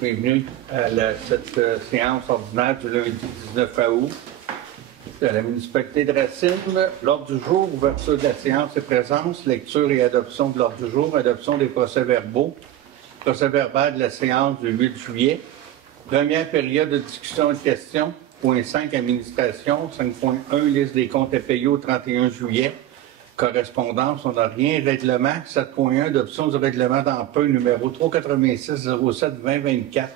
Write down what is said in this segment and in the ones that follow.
Bienvenue à cette séance ordinaire du lundi 19 août de la municipalité de Racine. L'ordre du jour, ouverture de la séance et présence, lecture et adoption de l'ordre du jour, adoption des procès-verbaux, procès-verbal de la séance du 8 juillet, première période de discussion et de questions, point 5, administration, 5.1, liste des comptes à payer au 31 juillet, correspondance, on n'a rien, règlement, 7.1, adoption du règlement d'emprunt numéro 386-07-2024,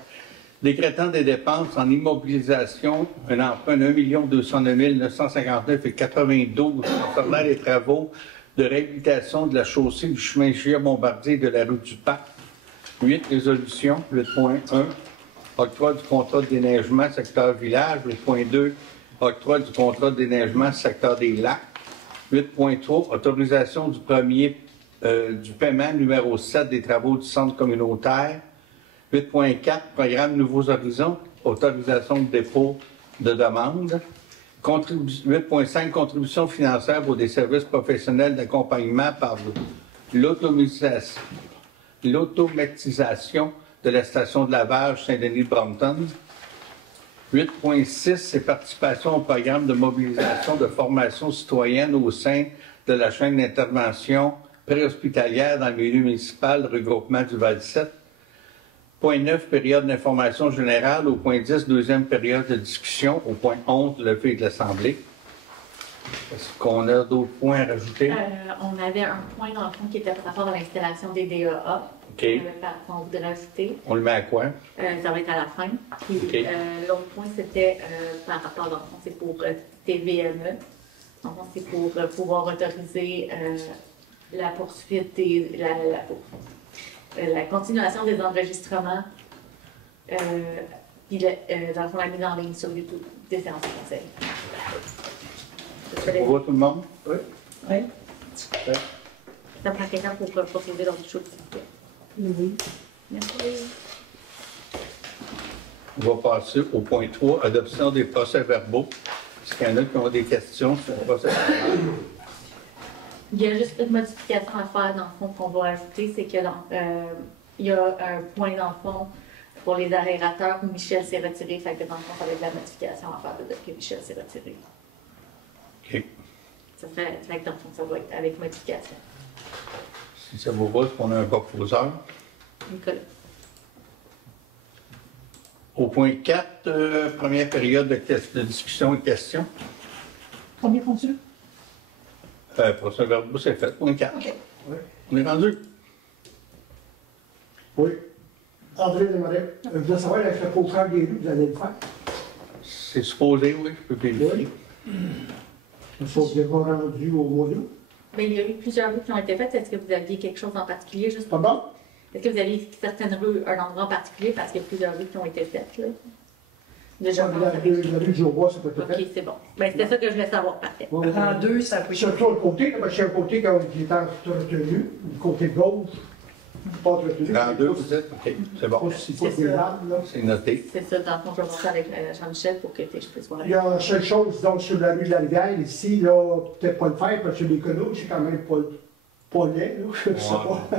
décrétant des dépenses en immobilisation, un emprunt de 1 209 959,92 concernant les travaux de réhabilitation de la chaussée du chemin Gier-Bombardier de la route du Parc. 8, résolution, 8.1, octroi du contrat de déneigement secteur village, 8.2, octroi du contrat de déneigement secteur des lacs, 8.3, autorisation du paiement numéro 7 des travaux du centre communautaire. 8.4, programme Nouveaux Horizons, autorisation de dépôt de demande. 8.5, contribution financière pour des services professionnels d'accompagnement par l'automatisation de la station de lavage Saint-Denis-Brompton. 8.6, c'est participation au programme de mobilisation de formation citoyenne au sein de la chaîne d'intervention préhospitalière dans le milieu municipal, regroupement du Val-7. Point 9, période d'information générale. Au point 10, deuxième période de discussion. Au point 11, levée de l'Assemblée. Est-ce qu'on a d'autres points à rajouter? On avait un point dans le fond qui était par rapport à l'installation des DEA. OK. On voudrait ajouter. On le met à quoi? Ça va être à la fin. Puis, OK. l'autre point, c'était par rapport, dans le fond, c'est pour TVME. Dans le fond, c'est pour pouvoir autoriser la poursuite et la continuation des enregistrements. Puis, dans le fond, la mise en ligne sur YouTube des séances de conseil. On voit tout le monde? Oui. Oui. Super. Ça prend quelqu'un pour proposer l'autre chose. Oui. Merci. On va passer au point 3, adoption des procès-verbaux. Est-ce qu'il y en a qui ont des questions sur le procès-verbal? Il y a juste une modification à faire dans le fond qu'on va ajouter, c'est que il y a un point dans le fond pour les aérateurs où Michel s'est retiré, fait que dans le fond, ça va être la modification à faire de que Michel s'est retiré. OK. Ça fait que dans le fond, ça va être avec modification. Si ça vous va, est-ce qu'on a un proposeur? Nicolas. Au point 4, première période de discussion et questions. Combien font-tu? Procès-verbaux, c'est fait. Point 4. OK. Oui. On est rendu? Oui. André Desmarais, je voulais savoir avec le contrat des rues, vous allez le faire. C'est supposé, oui, je peux vérifier. Il faut que vous rendu au mois d'août. Mais il y a eu plusieurs rues qui ont été faites. Est-ce que vous aviez quelque chose en particulier? Juste pour... Pardon? Est-ce que vous aviez certaines rues, un endroit en particulier, parce qu'il y a plusieurs rues qui ont été faites, là? Déjà, La rue du Jobois, ça peut être OK, fait. c'est bon. Ben, c'était ça que je voulais savoir. Parfait. Oui, oui. En deux, ça peut Surtout le côté, là, parce qu'il y a un côté qui est entretenu, le côté gauche, pas entretenu. Dans 2, vous dites? OK, c'est bon. C'est pas des arbres, là. C'est noté. C'est ça, dans le fond, je vais voir ça avec Jean-Michel pour que je puisse voir. Il y a une seule chose, donc, sur la rue de la Rivière, ici, là, peut-être pas le faire, parce que les canaux, c'est quand même pas laid, là, je sais pas.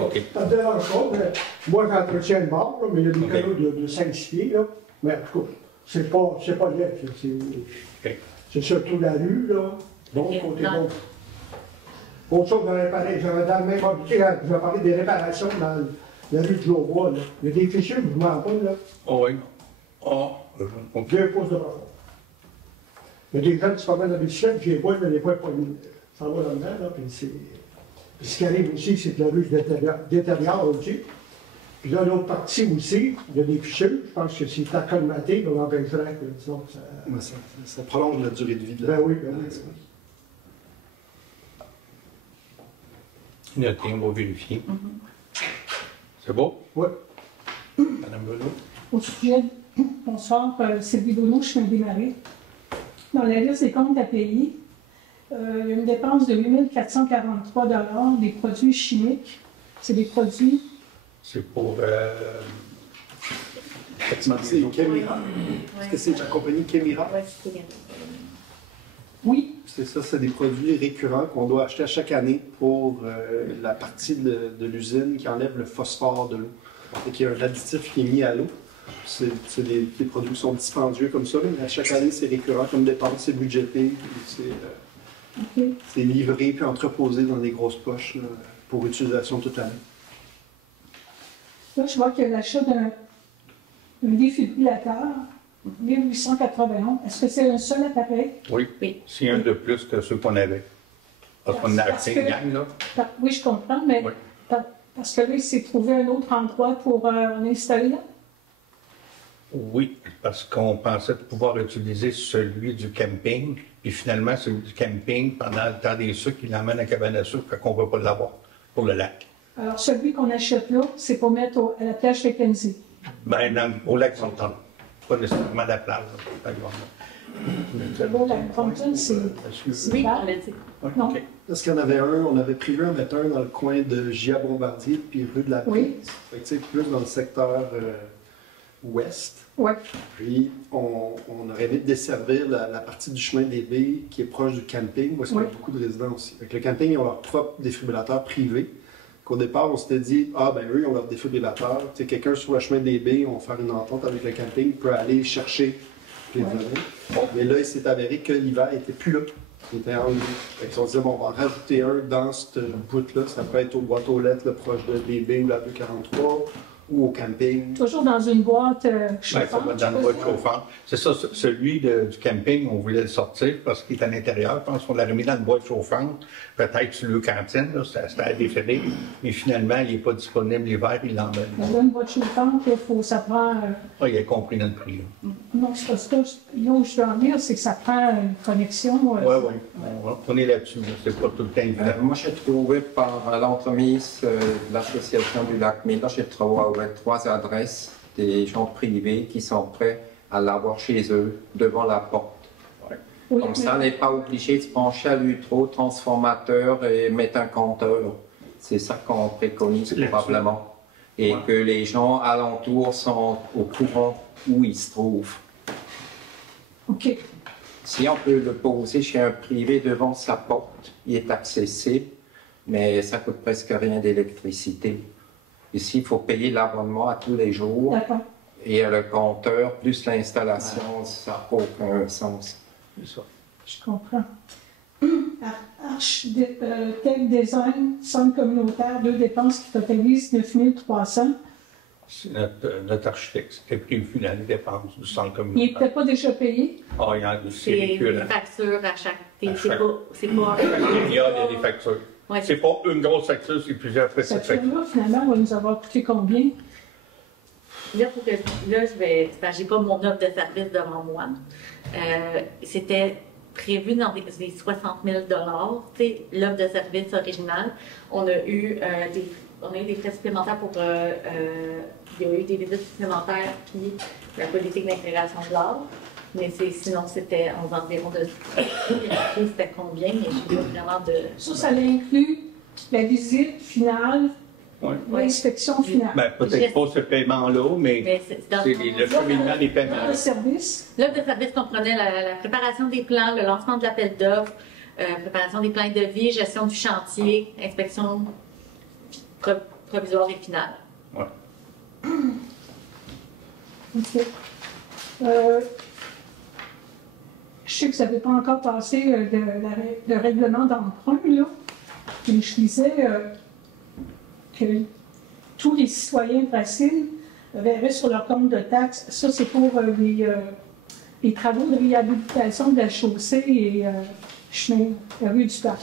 OK. Ça me dérange pas, mais moi, j'entretiens le bord, là, mais il y a des OK. canaux de 5-6 pieds, là. Mais en tout cas, c'est pas laid, OK. c'est surtout la rue, là. Bon, OK. côté Non. bon. Autre chose, j'avais dans le même objectif, je vais parler des réparations dans la rue de Jobois, là. Il y a des fissures, je vous demande pas, là. Oh, oui. Oh, OK. 2 pouces de profond. Il y a des gens qui se promènent dans les bicyclette, je les vois, mais les fois, ça va là-dedans, là, puis c'est... Puis ce qui arrive aussi, c'est que la rue se détériore aussi. Puis là, l'autre partie aussi, il y a des fissures, je pense que c'est acclimaté, on empêcherait que, disons, ça... Mais ça prolonge la durée de vie de la... Ben oui, ben oui. Noté, on va vérifier. C'est beau? Oui. Madame Bruno? Au sujet, bonsoir, Sylvie Bruno, je suis un démarré. Dans la liste des comptes à payer, il y a une dépense de 8 443 $ des produits chimiques. C'est des produits. C'est pour... C'est Kemira. Est-ce que c'est la compagnie Kemira? Oui, c'est bien. Oui, C'est ça, c'est des produits récurrents qu'on doit acheter à chaque année pour la partie de l'usine qui enlève le phosphore de l'eau. Fait qu'il y a un additif qui est mis à l'eau. C'est des produits qui sont dispendieux comme ça, mais à chaque année, c'est récurrent comme dépense, c'est budgété, c'est livré puis entreposé dans des grosses poches là, pour utilisation toute l'année. Là, je vois qu'il y a l'achat d'un défibrillateur, 1881. Est-ce que c'est un seul appareil? Oui. C'est un de plus que ceux qu'on avait. Parce qu'on a acheté une gang, là. Oui, je comprends, mais Oui. parce que là, il s'est trouvé un autre endroit pour en installer là? Oui, parce qu'on pensait de pouvoir utiliser celui du camping, puis finalement, celui du camping, pendant le temps des sucres, il l'emmène à cabane à sucre, fait qu'on ne peut pas l'avoir pour le lac. Alors, celui qu'on achète là, c'est pour mettre à la plage Mackenzie. Ben, au lac Thornton. Pas nécessairement la plage. C'est beau, la Thornton, c'est Oui, bas. on l'a dit. Non. OK. Parce qu'il y en avait un, on avait prévu en mettre un dans le coin de Gia Bombardier puis rue de la Prise. Oui. Fait que, tu sais, plus dans le secteur ouest. Oui. Puis on aurait aimé desservir la partie du chemin des Baies qui est proche du camping, parce qu'il y a Oui. beaucoup de résidents aussi. Fait que le camping, ils ont leur propre défibrillateur privé. Qu'au départ, on s'était dit, ah ben eux, ils ont leur défibrillateur. Tu sais, quelqu'un sur le chemin des Baies, on va faire une entente avec le camping, peut aller chercher puis les donner. Mais là, il s'est avéré que l'hiver n'était plus là. Il était enlevé. Fait qu'ils ont dit, bon, on va en rajouter un dans cette boîte-là. Ça peut être aux boîtes aux lettres, là, proche de DB ou la 243, ou au camping. Toujours dans une boîte Ben, ça chauffante. va dans le boîte chauffante. C'est ça, celui du camping, on voulait le sortir parce qu'il est à l'intérieur. Je pense qu'on l'a remis dans une boîte chauffante, peut-être sur le cantine, là, c'était à défiler. Mais finalement, il n'est pas disponible l'hiver, il l'emmène. Mais là, une boîte chauffante, ça prend. Ah, il a compris notre prix. Là. Non, c'est parce que là où je veux en venir, c'est que ça prend une connexion. Oui. On est là-dessus. C'est pas tout le temps évident. Moi, j'ai trouvé par l'entremise de l'Association du lac Miller, j'ai trouvé 3 adresses des gens privés qui sont prêts à l'avoir chez eux, devant la porte. Oui, Comme mais- ça, on n'est pas obligé de se pencher à l'utro, transformateur et mettre un compteur. C'est ça qu'on préconise Là-dessus. probablement. Et Ouais. que les gens alentours sont au courant où ils se trouvent. OK. Si on peut le poser chez un privé devant sa porte, il est accessible, mais ça coûte presque rien d'électricité. Ici, il faut payer l'abonnement à tous les jours D'accord. et le compteur plus l'installation, ça n'a aucun sens. C'est ça. Je comprends. Tech Design, centre communautaire, 2 dépenses qui totalisent 9 300. C'est notre architecte. C'était prévu dans les dépenses du centre Il communautaire. n'était pas déjà payé. Ah, il y en a C'est c'est des récurrent. factures à chaque. À chaque- C'est pas. Il y a des factures. Ouais, C'est pas une grosse facture, c'est plusieurs petites Cette factures. chose-là, finalement, va nous avoir coûté combien? Là, je vais. Parce que j'ai pas mon offre de service devant moi. C'était prévu dans des 60 000 $. Tu sais, l'offre de service originale. On a eu des frais supplémentaires pour. Il y a eu des visites supplémentaires, puis la politique d'intégration de l'art. Mais sinon, c'était aux environs de. C'était combien, mais je n'ai pas vraiment de. Ça inclut la visite finale, Ouais. l'inspection finale. Ben, peut-être pas ce paiement-là, mais Mais c'est dans c'est le cheminement des paiements. Le service, L'offre de service comprenait la préparation des plans, le lancement de l'appel d'offres, préparation des plans de vie, gestion du chantier, inspection provisoire et finale. Ouais. OK. Je sais que ça n'avait pas encore passé le règlement d'emprunt, là. Puis je disais que tous les citoyens faciles verraient sur leur compte de taxes. Ça, c'est pour les travaux de réhabilitation de la chaussée et chemin, la rue du Parc.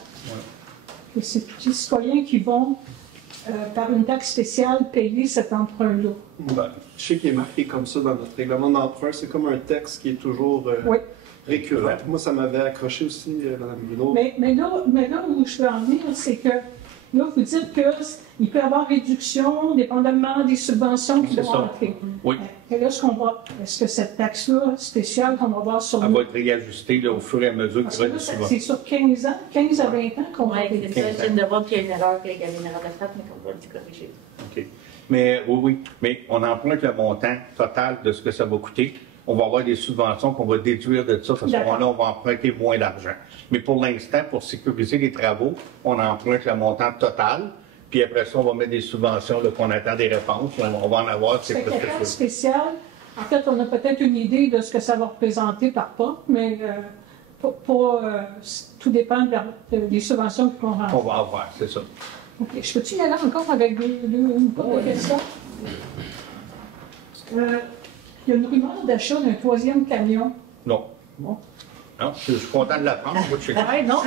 Et c'est tous les citoyens qui vont, par une taxe spéciale, payer cet emprunt-là. Ben, je sais qu'il est marqué comme ça dans notre règlement d'emprunt. C'est comme un texte qui est toujours Oui. récurrent. Moi, ça m'avait accroché aussi, Mme Bruno. Mais là où je veux en venir, c'est que là, vous dites qu'il peut y avoir réduction dépendamment des subventions qui C'est vont ça. entrer. Oui. Et là, est-ce que cette taxe-là spéciale qu'on va voir sur Elle nous, va être réajustée là, au fur et à mesure parce qu'il y que aura là, des c'est sur 15 ans, 15 à 20 ans qu'on va Oui, payer. c'est ça. Je viens de voir qu'il y a une erreur, qu'il y a une erreur de frappe, mais qu'on va le corriger. OK. Mais oui. Mais on emprunte le montant total de ce que ça va coûter. On va avoir des subventions qu'on va déduire de ça. À ce D'accord. moment-là, on va emprunter moins d'argent. Mais pour l'instant, pour sécuriser les travaux, on emprunte le montant total. Puis après ça, on va mettre des subventions là, qu'on attend des réponses. On va en avoir. C'est quelque chose spécial. En fait, on a peut-être une idée de ce que ça va représenter par porte, mais tout dépend des subventions qu'on va on va avoir, c'est ça. OK. Je peux-tu y aller encore avec une question? Il y a une rumeur d'achat d'un 3e camion. Non. Bon. Non, je suis content de l'apprendre. Ouais, non.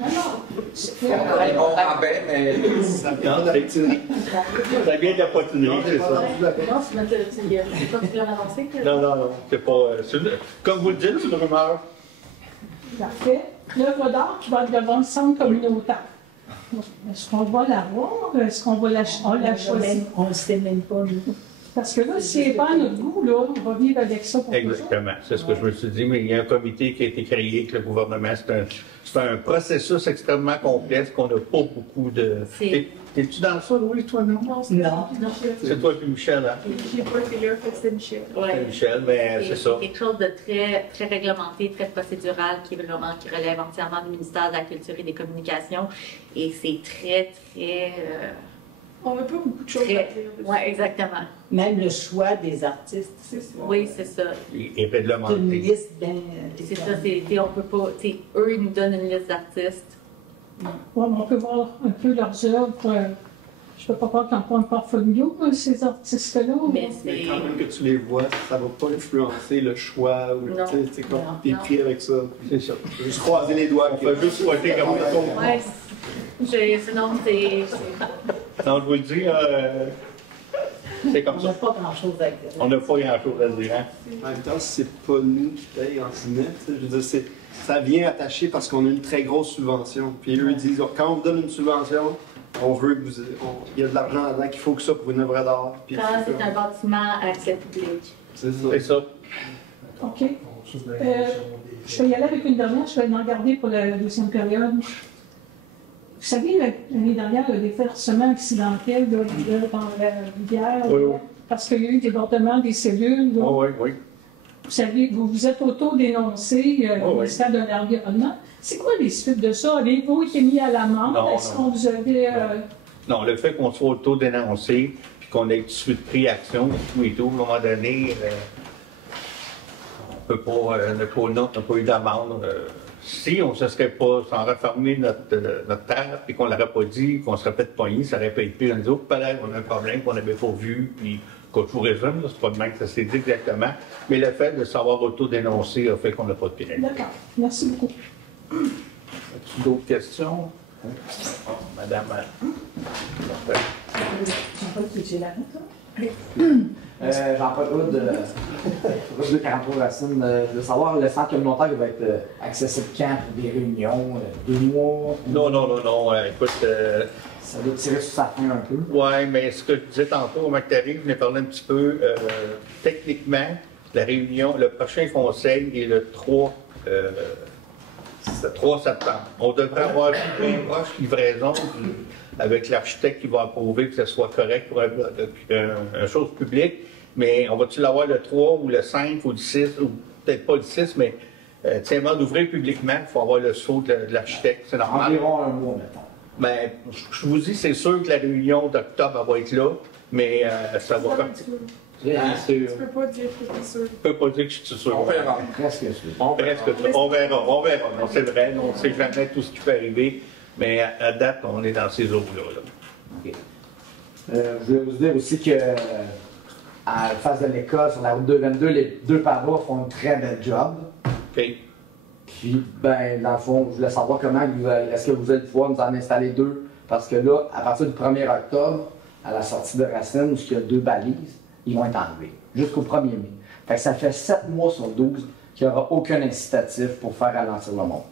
On a un bon rabais, mais Ça vient de la potinerie, c'est ça. Non, c'est pas que tu l'as annoncé. Non. C'est pas. Comme vous le dites, c'est une rumeur. Parfait. L'œuvre d'art qui va être devant le centre communautaire. Est-ce qu'on va la voir? Est-ce qu'on va la choisir? On ne sait même pas, nous. Parce que là, si c'est pas à notre goût, là, on va vivre avec ça pour toujours. Exactement. C'est ce que je me suis dit, mais il y a un comité qui a été créé avec le gouvernement. C'est un processus extrêmement complexe qu'on n'a pas beaucoup de. T'es-tu dans ça, Louis, toi, non? Non. C'est toi et Michel, hein? J'ai pas été là, c'est Michel. C'est Michel, mais c'est ça. C'est quelque chose de très, très réglementé, très procédural, qui relève entièrement du ministère de la Culture et des Communications. Et c'est très, très. On n'a pas beaucoup de choses à dire. Oui, exactement. Même le choix des artistes, C'est ça. Oui, c'est ça. Et c'est une réglementé. liste bien. C'est ça, on peut pas. Eux, ils nous donnent une liste d'artistes. Ouais, mais on peut voir un peu leurs œuvres. Je ne peux pas croire qu'ils n'ont pas un portfolio, ces artistes-là. Mais Mais c'est. quand même que tu les vois, ça va pas influencer le choix ou Non. tu sais, comme Non. t'es pris avec ça. C'est ça. Juste croiser les doigts. On fait juste souhaiter comme ça. Ouais, sinon, c'est. Non, je vous le dis, c'est comme On n'a ça. pas grand-chose à dire. On n'a pas grand-chose à dire, hein? En même temps, c'est pas nous qui payons en ciné. Je veux dire, ça vient attaché parce qu'on a une très grosse subvention. Puis eux, ils disent, quand on vous donne une subvention, on veut que vous. Il y a de l'argent là-dedans qu'il faut que ça pour une œuvre d'art. Puis Quand c'est un bâtiment à accès public. c'est ça. C'est ça. OK. Je vais y aller avec une dernière, je vais en garder pour la deuxième période. Vous savez, l'année dernière, le déversement accidentel dans la rivière, Oui, oui. parce qu'il y a eu débordement des cellules. là. Oui. Vous savez, vous vous êtes auto-dénoncé au ministère de l'Environnement. C'est quoi les suites de ça? Avez-vous été mis à l'amende? Non, Est-ce non. qu'on vous avait... Non, le fait qu'on soit auto-dénoncé, puis qu'on ait tout de suite pris action, tout et tout, à un moment donné, on peut pas, n'a pas eu d'amende. Si on ne se serait pas, sans refermer notre terre, puis qu'on ne l'aurait pas dit, qu'on serait fait pogner, ça aurait pas été pire. On dit, oh, peut-être qu'on a un problème qu'on n'avait pas vu, puis quand je vous résume, là, c'est pas de même que ça s'est dit exactement, mais le fait de savoir auto-dénoncer a fait qu'on n'a pas de pénalité. D'accord. Merci beaucoup. As-tu d'autres questions? Oh, madame. Jean-Paul Hood, route de 43 Racines, de savoir le centre communautaire il va être accessible quand pour des réunions, 2 mois? Non. Écoute, Ça doit tirer sur sa fin un peu. oui, mais ce que je disais tantôt au McTarry, je n'ai parlé un petit peu. Techniquement, la réunion, le prochain conseil est le 3 septembre. On devrait avoir une proche livraison avec l'architecte qui va approuver que ce soit correct pour une chose publique. Mais on va-tu l'avoir le 3 ou le 5 ou le 6, ou peut-être pas le 6, mais avant d'ouvrir publiquement, il faut avoir le saut de l'architecte. C'est normal. Environ un mois, mettons. Ben, je vous dis, c'est sûr que la réunion d'octobre elle va être là, mais ça va comme. Bien sûr. Tu peux pas dire que t'es sûr. Je peux pas dire que je suis sûr. on verra. Presque sûr. Presque sûr. On verra. Non, c'est vrai, on ne sait jamais tout ce qui peut arriver, mais à date, on est dans ces eaux-là. Là. OK. Je voulais vous dire aussi que à la face de l'école, sur la route 222, les 2 paras font un très bel job. OK. Puis, ben, dans le fond, je voulais savoir est-ce que vous allez pouvoir nous en installer 2? Parce que là, à partir du 1er octobre, à la sortie de Racine, où il y a 2 balises, ils vont être enlevés jusqu'au 1er mai. Fait que ça fait 7 mois sur 12 qu'il n'y aura aucun incitatif pour faire ralentir le monde.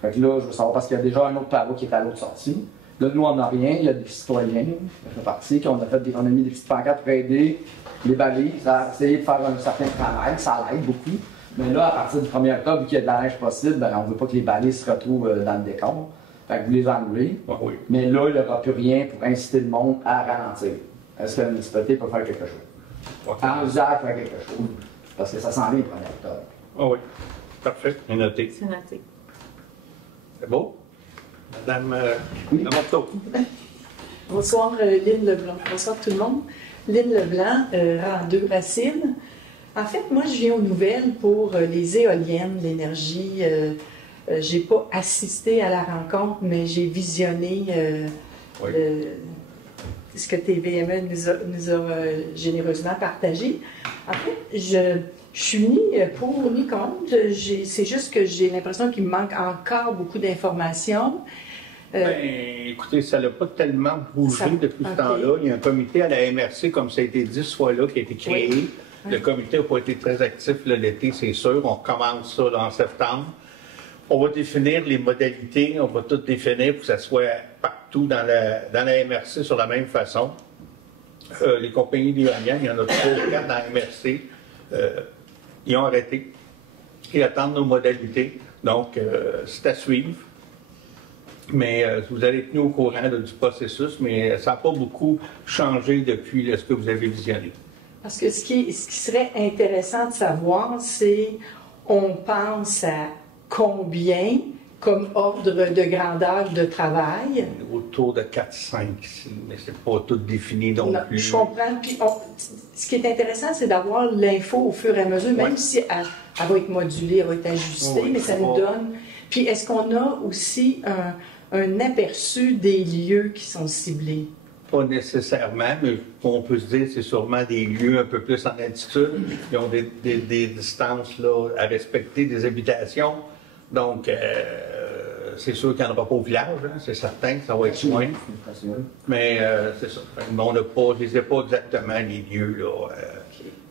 Fait que là, je veux savoir, parce qu'il y a déjà un autre paro qui est à l'autre sortie. Là, nous, on n'a rien. Il y a des citoyens qui font partie, on a mis des petites pancartes pour aider les balises à essayer de faire un certain travail. Ça l'aide beaucoup. Mais là, à partir du 1er octobre, vu qu'il y a de la neige possible, ben, on ne veut pas que les balises se retrouvent dans le décor. Fait que vous les enlevez. Ah oui. Mais là, il n'y aura plus rien pour inciter le monde à ralentir. Est-ce que la municipalité peut faire quelque chose? Envisage faire quelque chose. Parce que ça s'en vient le 1er octobre. Ah oui. Parfait. C'est noté. C'est noté. C'est beau? Madame Oui. Lamarteau. Bonsoir, Lynn Leblanc. Bonsoir tout le monde. Lynn Leblanc, rang 2 Racine. En fait, moi, je viens aux nouvelles pour les éoliennes, l'énergie. J'ai pas assisté à la rencontre, mais j'ai visionné ce que TVME nous a généreusement partagé. En fait, je suis ni pour ni contre. C'est juste que j'ai l'impression qu'il me manque encore beaucoup d'informations. Écoutez, ça n'a pas tellement bougé depuis ce temps-là. Il y a un comité à la MRC, comme ça a été dit ce fois-là, qui a été créé. Oui. Le comité n'a pas été très actif l'été, c'est sûr. On commence ça en septembre. On va définir les modalités, on va tout définir pour que ça soit partout dans la MRC sur la même façon. Les compagnies d'éoliennes, il y en a 3 ou 4 dans la MRC. Ils ont arrêté. Ils attendent nos modalités. Donc, c'est à suivre. Mais vous allez être tenu au courant du processus, mais ça n'a pas beaucoup changé depuis ce que vous avez visionné. Parce que ce qui serait intéressant de savoir, c'est on pense à combien comme ordre de grandeur de travail? Autour de 4-5 ici, mais c'est pas tout défini non plus. Je comprends. Puis ce qui est intéressant, c'est d'avoir l'info au fur et à mesure, même si elle va être modulée, elle va être ajustée, mais ça nous donne. Puis est-ce qu'on a aussi un aperçu des lieux qui sont ciblés? Pas nécessairement, mais on peut se dire que c'est sûrement des lieux un peu plus en altitude, qui ont des distances là, à respecter, des habitations. Donc, c'est sûr qu'il n'y en aura pas au village, hein, c'est certain que ça va être loin. Mais c'est ça. On n'a pas, je ne les ai pas exactement les lieux, là.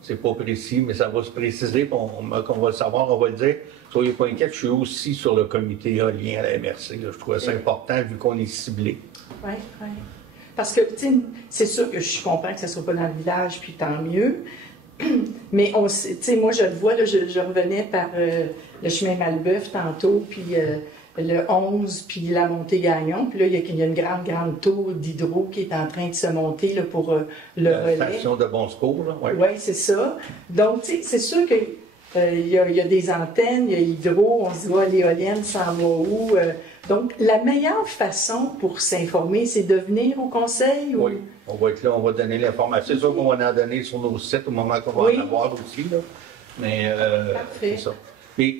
C'est pas précis, mais ça va se préciser, on va le savoir, on va le dire. Soyez pas inquiets, je suis aussi sur le comité éolien à la MRC. Là. Je trouve ça important vu qu'on est ciblé. Oui, oui. Parce que, tu sais, c'est sûr que je comprends que ça ne soit pas dans le village, puis tant mieux. Mais on sait, tu sais, moi, je le vois, là, je revenais par le chemin Malbeuf tantôt, puis le 11, puis la montée Gagnon. Puis là, il y a une grande tour d'hydro qui est en train de se monter là, pour le relais. La station de Bon Secours, là, oui. Oui, c'est ça. Donc, tu sais, c'est sûr que il y a des antennes, il y a hydro, on se dit, l'éolienne s'en va où? Donc, la meilleure façon pour s'informer, c'est de venir au conseil? Oui, on va être là, on va donner l'information. C'est sûr qu'on va en donner sur nos sites au moment qu'on va en avoir aussi. Là. Mais c'est ça. Mais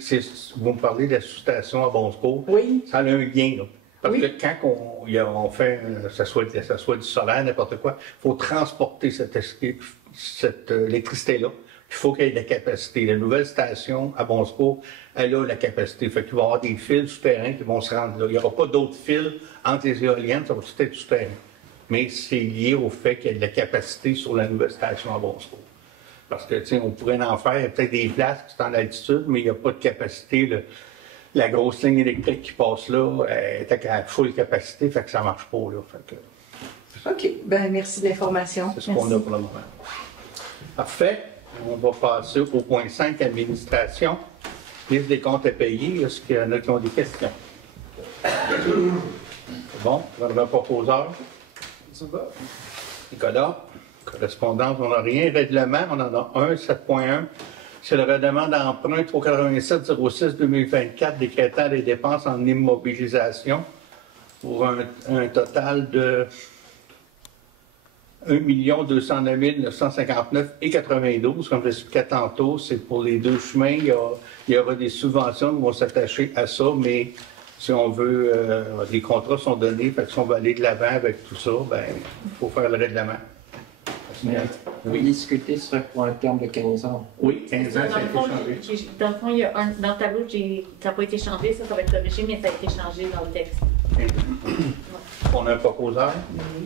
vous me parlez de la sous-station à Bon Secours. Oui. Ça a un lien, là. Parce que quand on fait, ça soit du solaire, n'importe quoi, il faut transporter cette électricité-là. Il faut qu'il y ait de la capacité. La nouvelle station à Bon Secours, elle a la capacité. Fait qu'il va y avoir des fils souterrains qui vont se rendre là. Il n'y aura pas d'autres fils entre les éoliennes, ça va tout être souterrain. Mais c'est lié au fait qu'il y a de la capacité sur la nouvelle station à Bon Secours. Parce que, tu sais, on pourrait en faire peut-être des places qui sont en altitude, mais il n'y a pas de capacité. La grosse ligne électrique qui passe là est à full capacité, fait que ça ne marche pas, là. Fait que, OK. Ben merci de l'information. C'est ce qu'on a pour le moment. Parfait. On va passer au point 5, administration. Liste des comptes à payer. Est-ce qu'il y en a qui ont des questions? Bon, le proposeur. Nicolas. Correspondance, on n'a rien. Règlement, on en a un, 7.1. C'est le règlement d'emprunt 387-06-2024 décrétant les dépenses en immobilisation pour un total de 1 209 959,92. Comme j'expliquais tantôt, c'est pour les 2 chemins. Il y aura des subventions qui vont s'attacher à ça, mais si on veut, les contrats sont donnés, fait que si on veut aller de l'avant avec tout ça, ben, il faut faire le règlement. Oui, discuter sur un terme de 15 ans. Oui, 15 ans, ça a été changé. Dans le fond, il y a dans le tableau, ça n'a pas été changé, ça va être corrigé, mais ça a été changé dans le texte. On a un proposeur?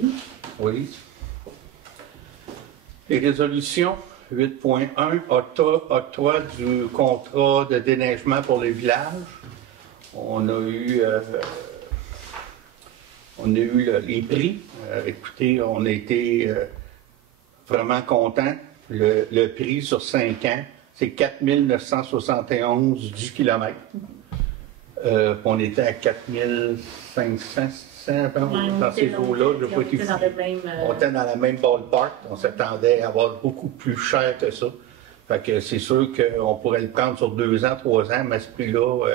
Oui. Oui. Les résolutions 8.1, octroi du contrat de déneigement pour les villages. On a eu les prix. Écoutez, on a été vraiment contents. Le prix sur 5 ans, c'est 4 971 du kilomètre. On était à 4 500, 600 dans ces eaux-là. On était dans la même ballpark. On s'attendait à avoir beaucoup plus cher que ça. Fait que c'est sûr qu'on pourrait le prendre sur 2 ans, 3 ans, mais à ce prix-là,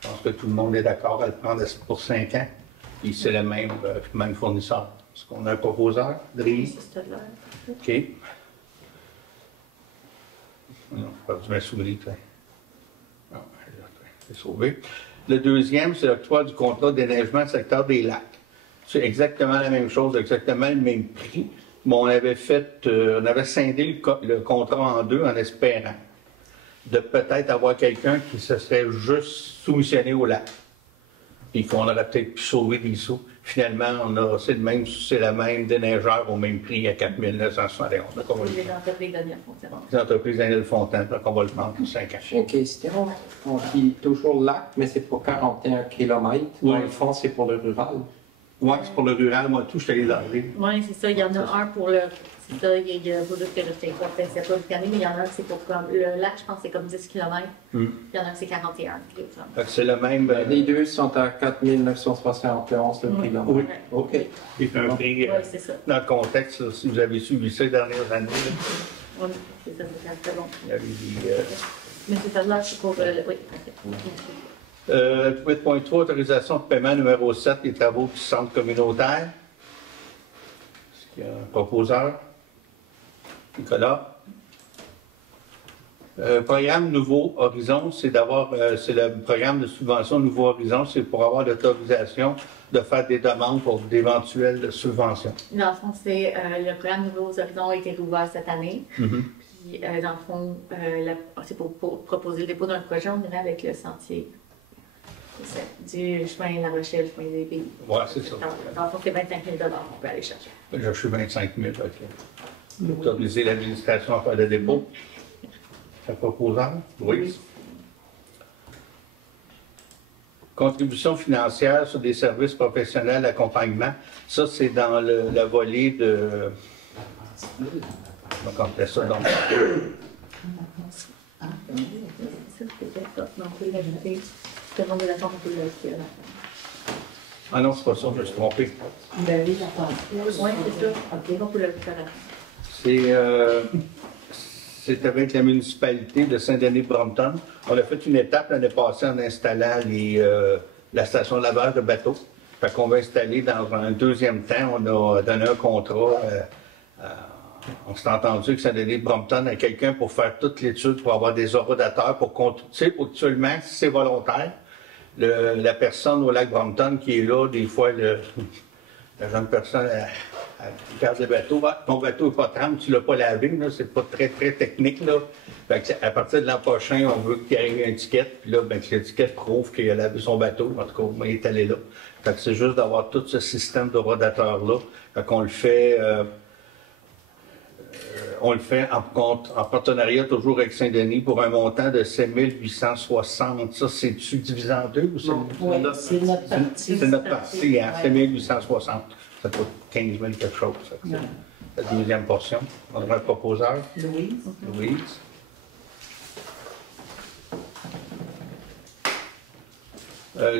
je pense que tout le monde est d'accord à le prendre pour 5 ans. Puis c'est le même fournisseur. Est-ce qu'on a un proposeur? Dries? C'est de l'air. OK. Non, j'ai perdu ma souris. Non, c'est sauvé. Le deuxième, c'est l'octroi du contrat d'éneigement secteur des lacs. C'est exactement la même chose, exactement le même prix. Mais on avait scindé le contrat en deux en espérant de peut-être avoir quelqu'un qui se serait juste soumissionné au lac. Puis qu'on aurait peut-être pu sauver des sous. Finalement, c'est la même déneigeur au même prix à 4 971. Les entreprises Daniel Fontaine. Les entreprises Daniel Fontaine, donc on va le prendre pour 5 ans. Une question. On dit toujours lac, mais c'est pour 41 km. Oui. Dans le fond, c'est pour le rural. Oui, c'est pour le rural. Moi, tout, je t'allais l'enlever. Oui, c'est ça. Il y en a un pour le. C'est ça, il y a beaucoup de c'est pas le mais il y en a un c'est pour comme. Le lac, je pense, c'est comme 10 km. Il y en a un c'est 41 km. C'est le même. Les deux sont à 4 971 le prix. Oui. OK. C'est un prix. Oui, c'est ça. Dans le contexte, là, si vous avez suivi ça les dernières années, là, Oui, c'est ça, c'est très bon. il y avait des. Mais c'est ça, là, c'est pour. Oui, ok. 8.3, autorisation de paiement numéro 7, les travaux du centre communautaire. Est-ce qu'il y a un proposeur? Nicolas? Programme Nouveau Horizon, c'est le programme de subvention Nouveau Horizon, c'est pour avoir l'autorisation de faire des demandes pour d'éventuelles subventions. Dans le fond, c'est le programme Nouveaux Horizons a été rouvert cette année. Mm-hmm. Puis, dans le fond, c'est pour proposer le dépôt d'un projet, on irait avec le sentier. C'est ça, du chemin La Rochelle, chemin des Pays. Oui, c'est ça. Dans le fond, c'est 25 000 on peut aller chercher. Je suis 25 000. OK. Autoriser l'administration à faire le dépôt. Un proposeur? Oui. Contribution financière sur des services professionnels d'accompagnement. Ça, c'est dans le volet de. On va compter ça dans Ah non, c'est pas ça, je me suis trompé. Ben oui, d'accord. Oui, c'est ça. OK, on peut le faire. C'est avec la municipalité de Saint-Denis-Brompton. On a fait une étape l'année passée en installant la station de lavage de bateaux. Fait qu'on va installer dans un deuxième temps. On a donné un contrat. On s'est entendu que Saint-Denis-Brompton a quelqu'un pour faire toute l'étude, pour avoir des horodateurs, pour contrôler. Tu sais, actuellement, si c'est volontaire, la personne au lac Brompton qui est là, des fois, la jeune personne, elle regarde le bateau. Ah, ton bateau n'est pas trempe, tu ne l'as pas lavé, là, c'est pas très, très technique, là. Fait que à partir de l'an prochain, on veut qu'il arrive une étiquette, puis là, ben, que l'étiquette prouve qu'il a lavé son bateau, en tout cas, il est allé là. Fait que c'est juste d'avoir tout ce système de rodateurs-là. Fait qu'on le fait, en partenariat toujours avec Saint-Denis pour un montant de 7 860. Ça, c'est-tu divisé en deux ou c'est Oui, c'est notre partie. C'est notre partie, hein, 7 860. Ça coûte 15 000 quelque chose. Ça. Ouais. La deuxième portion. On aura un proposeur. Louise. Louise.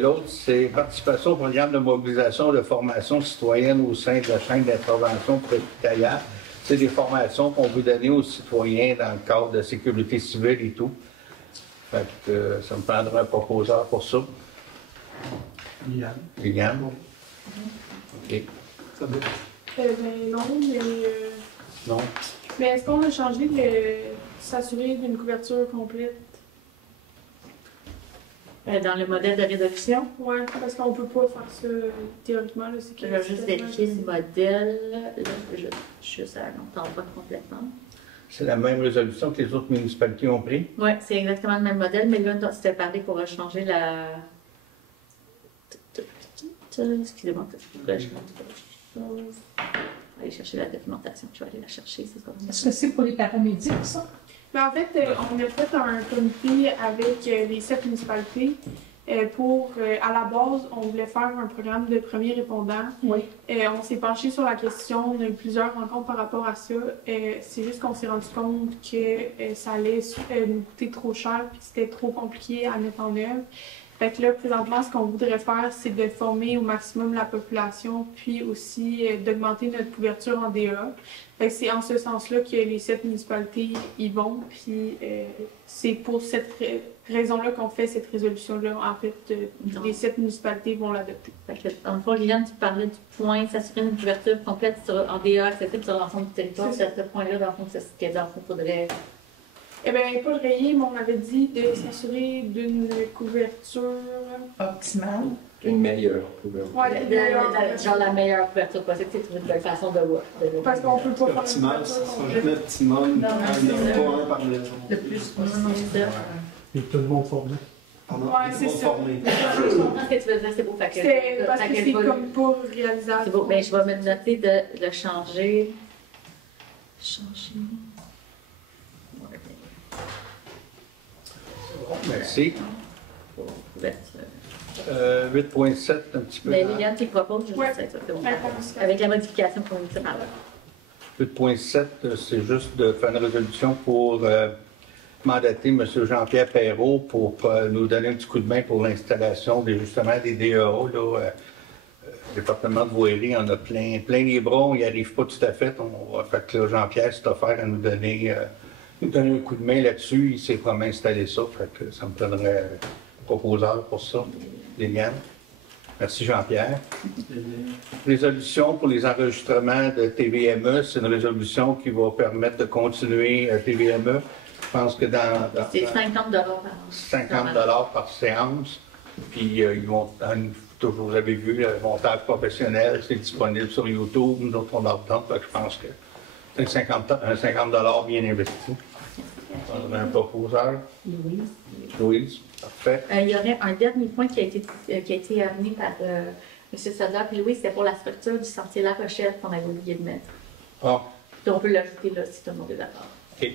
L'autre, c'est participation au programme de mobilisation de formation citoyenne au sein de la chaîne d'intervention préhospitalière. C'est des formations qu'on veut donner aux citoyens dans le cadre de sécurité civile et tout. Fait que ça me prendra un proposeur pour ça. Liliane. OK. Ben non, mais. Non. Mais est-ce qu'on a changé de s'assurer d'une couverture complète? Dans le modèle de réduction, Ouais, parce qu'on peut pas faire ça théoriquement. Là, c'est je vais juste vérifier le modèle. Là, juste à l'entendre pas complètement. C'est la même résolution que les autres municipalités ont pris. Oui, c'est exactement le même modèle, mais là, c'était parlé pour changer la. Excusez-moi, je voudrais changer quelque chose. Aller chercher la documentation. Je vais aller la chercher. Est-ce que c'est pour les paramédics, ça? Mais en fait, on a fait un comité avec les 7 municipalités pour, à la base, on voulait faire un programme de premiers répondants. Oui. On s'est penché sur la question, on a eu plusieurs rencontres par rapport à ça. C'est juste qu'on s'est rendu compte que ça allait nous coûter trop cher et que c'était trop compliqué à mettre en œuvre. Fait que là, présentement, ce qu'on voudrait faire, c'est de former au maximum la population, puis aussi d'augmenter notre couverture en DEA. Fait que c'est en ce sens-là que les 7 municipalités y vont, puis c'est pour cette raison-là qu'on fait cette résolution-là. En fait, les 7 municipalités vont l'adopter. Fait que, dans le fond, Liliane, tu parlais du point s'assurer une couverture complète en DEA accessible sur l'ensemble du territoire. C'est à ce point-là, dans le fond, c'est ce que dans le fond, faudrait... Eh bien, Paul Rayé, on avait dit de s'assurer d'une couverture Optimale. Une meilleure couverture. Ouais, genre la meilleure couverture possible, c'est trouver une belle façon de voir. parce qu'on peut pas faire une Optimal, couverture. ça sera jamais optimum. Non, Pas un par maison. Le plus possible. c'est ça. Et tout le monde formé. Pendant Ouais, qu'ils c'est sont ça. formés. Je comprends ce que tu veux dire, c'est beau. Fait que, C'est parce fait que je c'est vais- comme pas réalisable. C'est beau, mais je vais me noter de le changer. Changer. Merci. Couverture. 8.7, un petit peu. Mais Liliane, tu proposes, je Ouais. sais ça, c'est bon. Information. Avec la modification qu'on dit par là. 8.7, c'est juste de faire une résolution pour mandater M. Jean-Pierre Perrault pour nous donner un petit coup de main pour l'installation justement des DEO. Là, le département de Voirie en a plein les bras, on n'y arrive pas tout à fait. On va faire que là, Jean-Pierre s'est offert à nous donner un coup de main là-dessus. Il s'est promis installer ça, fait que ça me donnerait proposeur pour ça, Liliane. Merci Jean-Pierre. Résolution pour les enregistrements de TVME, c'est une résolution qui va permettre de continuer TVME. Je pense que dans C'est 50 par an. 50 par séance. Puis ils vont, toujours vous avez vu, le montage professionnel, c'est disponible sur YouTube. Nous autres, on leur donne. Je pense que c'est un 50 bien investi. On a un proposeur. Louise, parfait. Il y aurait un dernier point qui a été amené par M. Sadler puis Louis, c'était pour la structure du sentier La Rochelle qu'on avait oublié de mettre. Ah, Puis on peut l'ajouter là si tout le monde est d'accord. OK.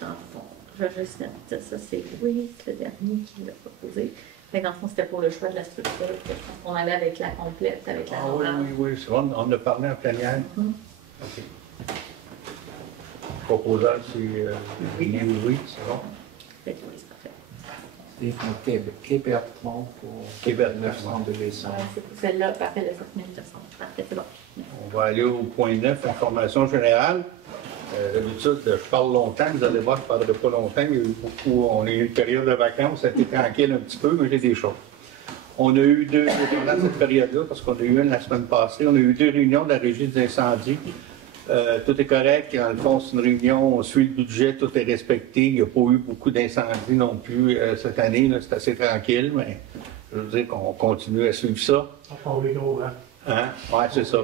Dans le fond, je vais juste mettre ça, c'est Louis, le dernier qui l'a proposé. Mais dans le fond, c'était pour le choix de la structure. Je pense qu'on allait avec la complète, avec la Ah oui, normale. oui, c'est bon. On en a parlé en plénière. OK. Proposeur, c'est Louis, c'est bon. Fait que oui, c'est parfait. Et Québertrand pour Québec 900 de l'essence. Ouais, c'est pour celle-là, parfait, le 7900. Parfait, c'est bon. On va aller au point 9, information générale. D'habitude, je parle longtemps, vous allez voir, je ne parlerai pas longtemps. Il y a eu on a eu une période de vacances, ça a été tranquille un petit peu, mais j'ai des choses. On a eu pendant cette période-là, parce qu'on a eu une la semaine passée, on a eu 2 réunions de la régie des incendies. Tout est correct. Dans le fond, c'est une réunion, on suit le budget, tout est respecté. Il n'y a pas eu beaucoup d'incendies non plus cette année. C'est assez tranquille, mais je veux dire qu'on continue à suivre ça. À part les gros, hein? Hein? Oui, c'est ça.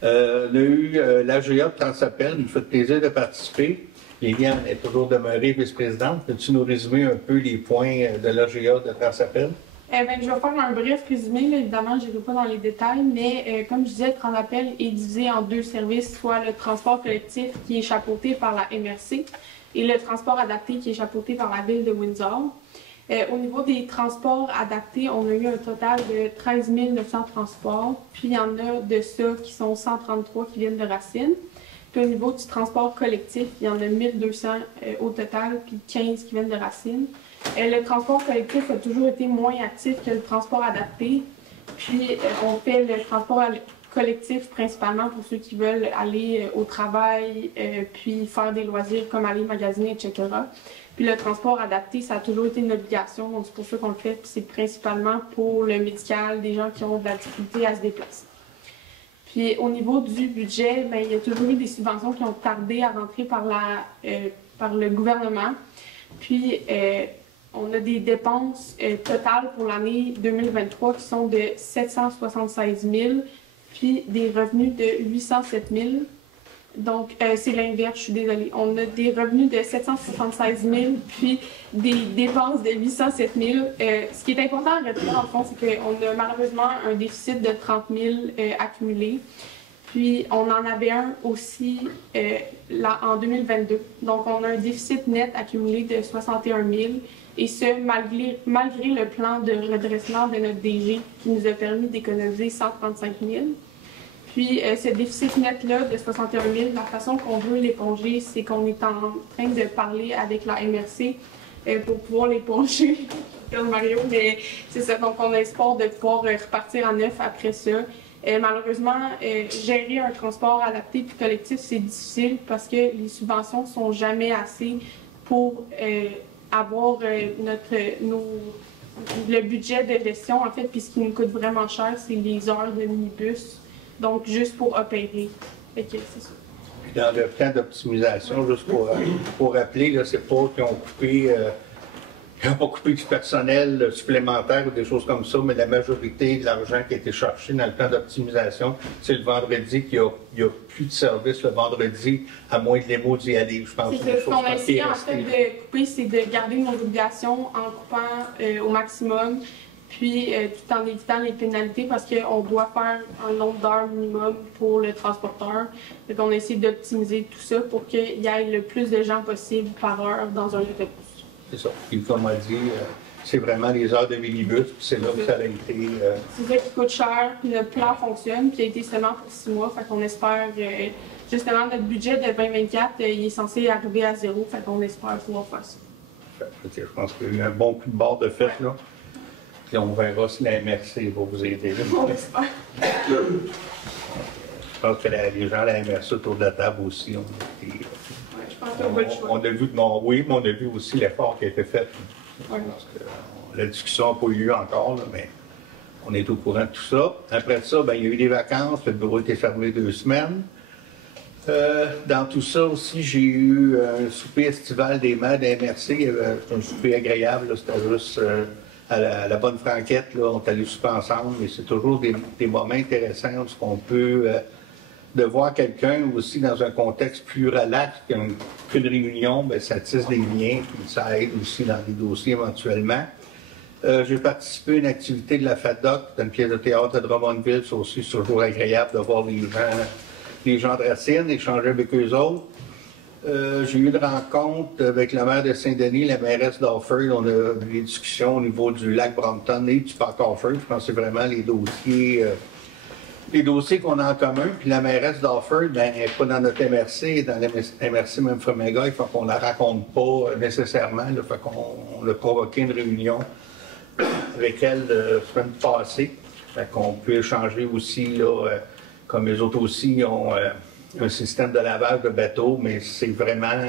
On a eu l'AGA de Transappel, il nous fait plaisir de participer. Liliane est toujours demeurée vice-présidente. Peux-tu nous résumer un peu les points de l'AGA de Transappel? Je vais faire un bref résumé. Là, évidemment, je n'irai pas dans les détails, mais comme je disais, Transappel est divisé en 2 services, soit le transport collectif qui est chapeauté par la MRC et le transport adapté qui est chapeauté par la ville de Windsor. Au niveau des transports adaptés, on a eu un total de 13 900 transports, puis il y en a de ça qui sont 133 qui viennent de Racine. Puis au niveau du transport collectif, il y en a 1200 au total, puis 15 qui viennent de Racine. Le transport collectif a toujours été moins actif que le transport adapté. Puis on fait le transport collectif principalement pour ceux qui veulent aller au travail, puis faire des loisirs comme aller magasiner, etc. Puis le transport adapté, ça a toujours été une obligation, donc c'est pour ça qu'on le fait. Puis c'est principalement pour le médical, des gens qui ont de la difficulté à se déplacer. Puis au niveau du budget, bien, il y a toujours eu des subventions qui ont tardé à rentrer par le gouvernement. Puis on a des dépenses totales pour l'année 2023 qui sont de 776 000, puis des revenus de 807 000. Donc, c'est l'inverse, je suis désolée. On a des revenus de 776 000, puis des dépenses de 807 000. Ce qui est important à retenir, en fond, c'est qu'on a malheureusement un déficit de 30 000 accumulé. Puis, on en avait un aussi là, en 2022. Donc, on a un déficit net accumulé de 61 000. Et ce, malgré le plan de redressement de notre DG qui nous a permis d'économiser 135 000. Puis, ce déficit net-là de 61 000, la façon qu'on veut l'éponger, c'est qu'on est en train de parler avec la MRC pour pouvoir les poncher, comme Mario, mais c'est ça. Donc, on a espoir de pouvoir repartir à neuf après ça. Malheureusement, gérer un transport adapté puis collectif, c'est difficile parce que les subventions ne sont jamais assez pour avoir le budget de gestion, en fait, puis ce qui nous coûte vraiment cher, c'est les heures de minibus, donc juste pour opérer. Fait que c'est ça. Puis dans le plan d'optimisation, juste pour rappeler, là, c'est pas qu'ils ont coupé... Ils n'ont pas coupé du personnel supplémentaire ou des choses comme ça, mais la majorité de l'argent qui a été cherché dans le plan d'optimisation, c'est le vendredi qu'il n'y a plus de service le vendredi, à moins de l'EMO d'y aller. Je pense c'est ce qu'on a essayé en fait de couper, c'est de garder nos obligations en coupant au maximum, puis tout en évitant les pénalités parce qu'on doit faire un nombre d'heures minimum pour le transporteur. Donc on a essayé d'optimiser tout ça pour qu'il y ait le plus de gens possible par heure dans un autobus. C'est ça. Puis, comme on a dit, c'est vraiment les heures de minibus, puis c'est là que ça a été... C'est ça qui coûte cher, puis notre plan fonctionne, puis il a été seulement pour 6 mois, fait qu'on espère... justement, notre budget de 2024, il est censé arriver à 0, fait qu'on espère pouvoir faire ça. Je pense qu'il y a eu un bon coup de bord de fait, là. Puis on verra si la MRC va vous aider. On espère. Je pense que les gens de la MRC autour de la table aussi ont été... On a vu, oui, mais on a vu aussi l'effort qui a été fait. Ouais. Parce que la discussion n'a pas eu lieu encore, là, mais on est au courant de tout ça. Après ça, il y a eu des vacances, le bureau a été fermé 2 semaines. Dans tout ça aussi, j'ai eu un souper estival des maires de la MRC. C'était un souper agréable, c'était juste à la bonne franquette. Là, on est allés souper ensemble, mais c'est toujours des moments intéressants où on peut... de voir quelqu'un aussi dans un contexte plus relax qu'une réunion, ça tisse des liens, puis ça aide aussi dans des dossiers éventuellement. J'ai participé à une activité de la FADOC, dans une pièce de théâtre à Drummondville. C'est aussi toujours agréable de voir les gens de Racine, échanger avec eux autres. J'ai eu une rencontre avec le maire de Saint-Denis, la mairesse d'Offord. On a eu des discussions au niveau du lac Brompton et du parc Offord. Je pense que c'est vraiment les dossiers qu'on a en commun, puis la mairesse d'Offord, elle n'est pas dans notre MRC, dans la MRC même Froméga, il faut qu'on la raconte pas nécessairement, il faut qu'on a provoqué une réunion avec elle la semaine passée, fait qu'on peut échanger aussi, là, comme les autres aussi, ils ont un système de lavage de bateaux, mais c'est vraiment...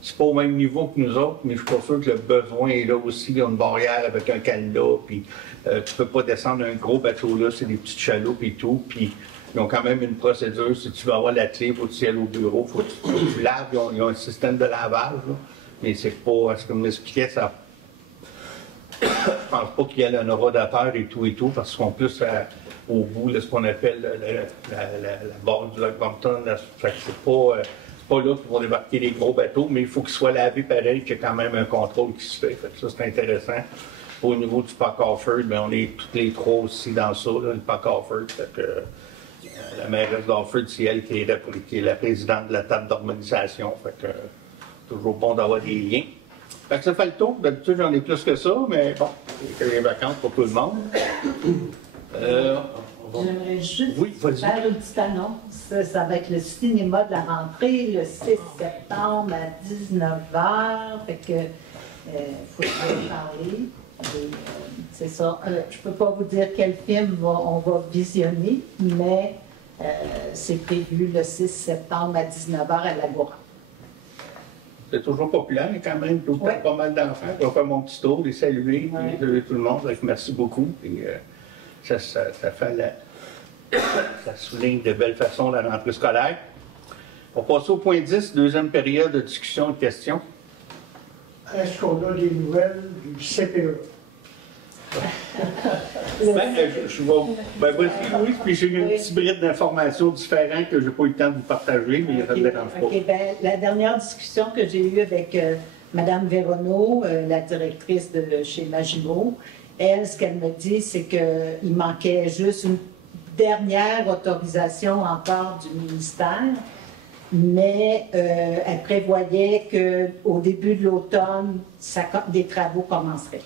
c'est pas au même niveau que nous autres, mais je suis pas sûr que le besoin est là aussi. Il y a une barrière avec un cadenas, puis tu peux pas descendre un gros bateau là, c'est des petites chaloupes et tout, puis ils ont quand même une procédure. Si tu veux avoir la clé, il faut que tu y ailles au bureau, il faut que tu laves. Ils ont un système de lavage, là, mais c'est pas, ce que me l'expliquait, ça... Je pense pas qu'il y ait un orodateur et tout, parce qu'ils sont plus au bout de ce qu'on appelle la barre du lac Brompton. Fait que c'est pas là qu'ils vont débarquer les gros bateaux, mais il faut qu'ils soient lavés pareil, qu'il y ait quand même un contrôle qui se fait. Fait que ça, c'est intéressant. Au niveau du parc Offord, on est toutes les trois aussi dans ça, là, le parc Offord. Fait que la mairesse d'Offord, c'est elle qui est la présidente de la table d'harmonisation. Fait que toujours bon d'avoir des liens. Fait que ça fait le tour. D'habitude, j'en ai plus que ça, mais bon, c'est les vacances pour tout le monde. J'aimerais juste faire une petite annonce. Ça va être le cinéma de la rentrée le 6 septembre à 19h. Fait que faudrait parler. C'est ça. Je ne peux pas vous dire quel film on va visionner, mais c'est prévu le 6 septembre à 19h à l'Agora. C'est toujours populaire, quand même. Tout pas mal d'enfants. Je vais faire mon petit tour, les saluer, puis saluer tout le monde. Merci beaucoup. Puis, ça fait ça souligne de belle façon la rentrée scolaire. On va passer au point 10, deuxième période de discussion et de questions. Est-ce qu'on a des nouvelles du CPE? Vas-y, oui, puis j'ai une petite bride d'informations différentes que je n'ai pas eu le temps de vous partager, mais ça ne me dérange pas. La dernière discussion que j'ai eue avec Mme Véronneau, la directrice de chez Maginot, elle, ce qu'elle me dit, c'est qu'il manquait juste une dernière autorisation encore du ministère, mais elle prévoyait qu'au début de l'automne, des travaux commenceraient.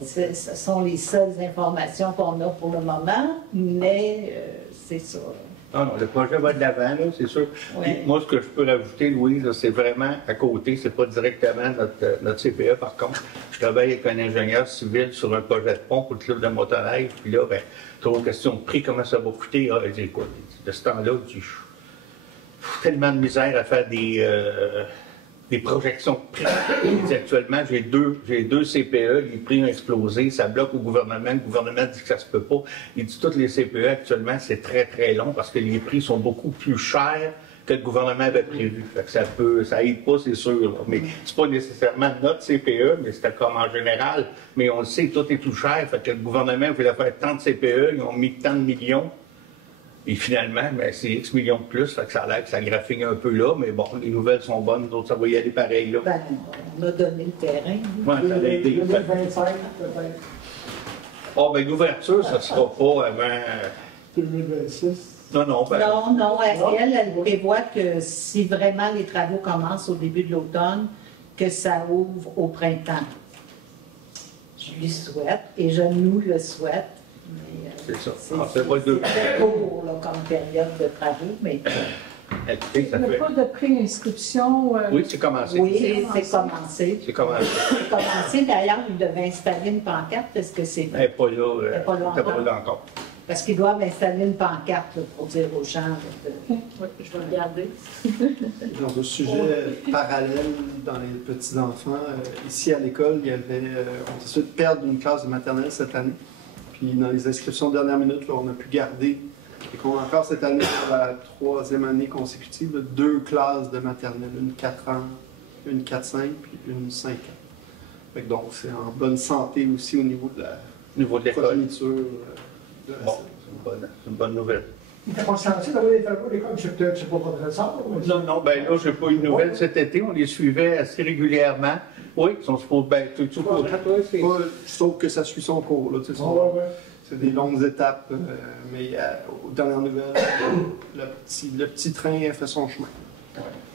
Ce sont les seules informations qu'on a pour le moment, mais c'est ça. Non, non, le projet va de l'avant, là, c'est sûr. Puis moi, ce que je peux rajouter, Louise, c'est vraiment à côté, c'est pas directement notre CPE, par contre. Je travaille avec un ingénieur civil sur un projet de pont pour le club de motoneige, puis là, ben, trop question de prix, comment ça va coûter? Ah, il dit, écoute, de ce temps-là, j'ai tellement de misère à faire des projections de prix. Actuellement, j'ai deux CPE, les prix ont explosé, ça bloque au gouvernement, le gouvernement dit que ça se peut pas. Il dit toutes les CPE actuellement, c'est très très long parce que les prix sont beaucoup plus chers que le gouvernement avait prévu. Fait que ça aide pas, c'est sûr. Là. Mais c'est pas nécessairement notre CPE, mais c'était comme en général. Mais on le sait, tout est tout cher. Fait que le gouvernement voulait faire tant de CPE, ils ont mis tant de millions. Et finalement, ben, c'est X millions de plus, fait que ça a l'air que ça graphine un peu là, mais bon, les nouvelles sont bonnes, d'autres, ça va y aller pareil là. Ben, on a donné le terrain. Oui, ça a aidé. 2025, peut-être. Ah, ben l'ouverture, ça ne sera pas avant. 2026. Non, non, ben. Non, elle prévoit que si vraiment les travaux commencent au début de l'automne, que ça ouvre au printemps. Je lui souhaite, et je nous le souhaite. C'est ça. C'est très court là, comme période de travaux, mais... Il n'y a pas de pré-inscription. Oui, c'est commencé. Oui, c'est commencé. C'est commencé. C'est commencé. D'ailleurs, ils devaient installer une pancarte. Est-ce que c'est... Elle n'est pas là. Elle n'est pas là encore. Parce qu'ils doivent installer une pancarte là, pour dire aux gens. Oui, je vais regarder. Dans un sujet parallèle dans les petits-enfants, ici à l'école, il y avait, on décidé de perdre une classe de maternelle cette année. Puis dans les inscriptions de dernière minute, là, on a pu garder, et qu'on a encore cette année, pour la 3e année consécutive, là, 2 classes de maternelle, une 4 ans, une 4-5, puis une 5 ans. Fait que donc c'est en bonne santé aussi au niveau de la progéniture. Bon, c'est une bonne nouvelle. Il n'était pas censé d'avoir des travaux à l'école, c'est pas votre ça? Non, ben là, je n'ai pas eu de nouvelles cet été, on les suivait assez régulièrement. Oui, ils sont supposés, ben, tout court. Sauf que ça suit son cours, là, tu sais. C'est des longues étapes, mais aux dernières nouvelles, le petit train a fait son chemin.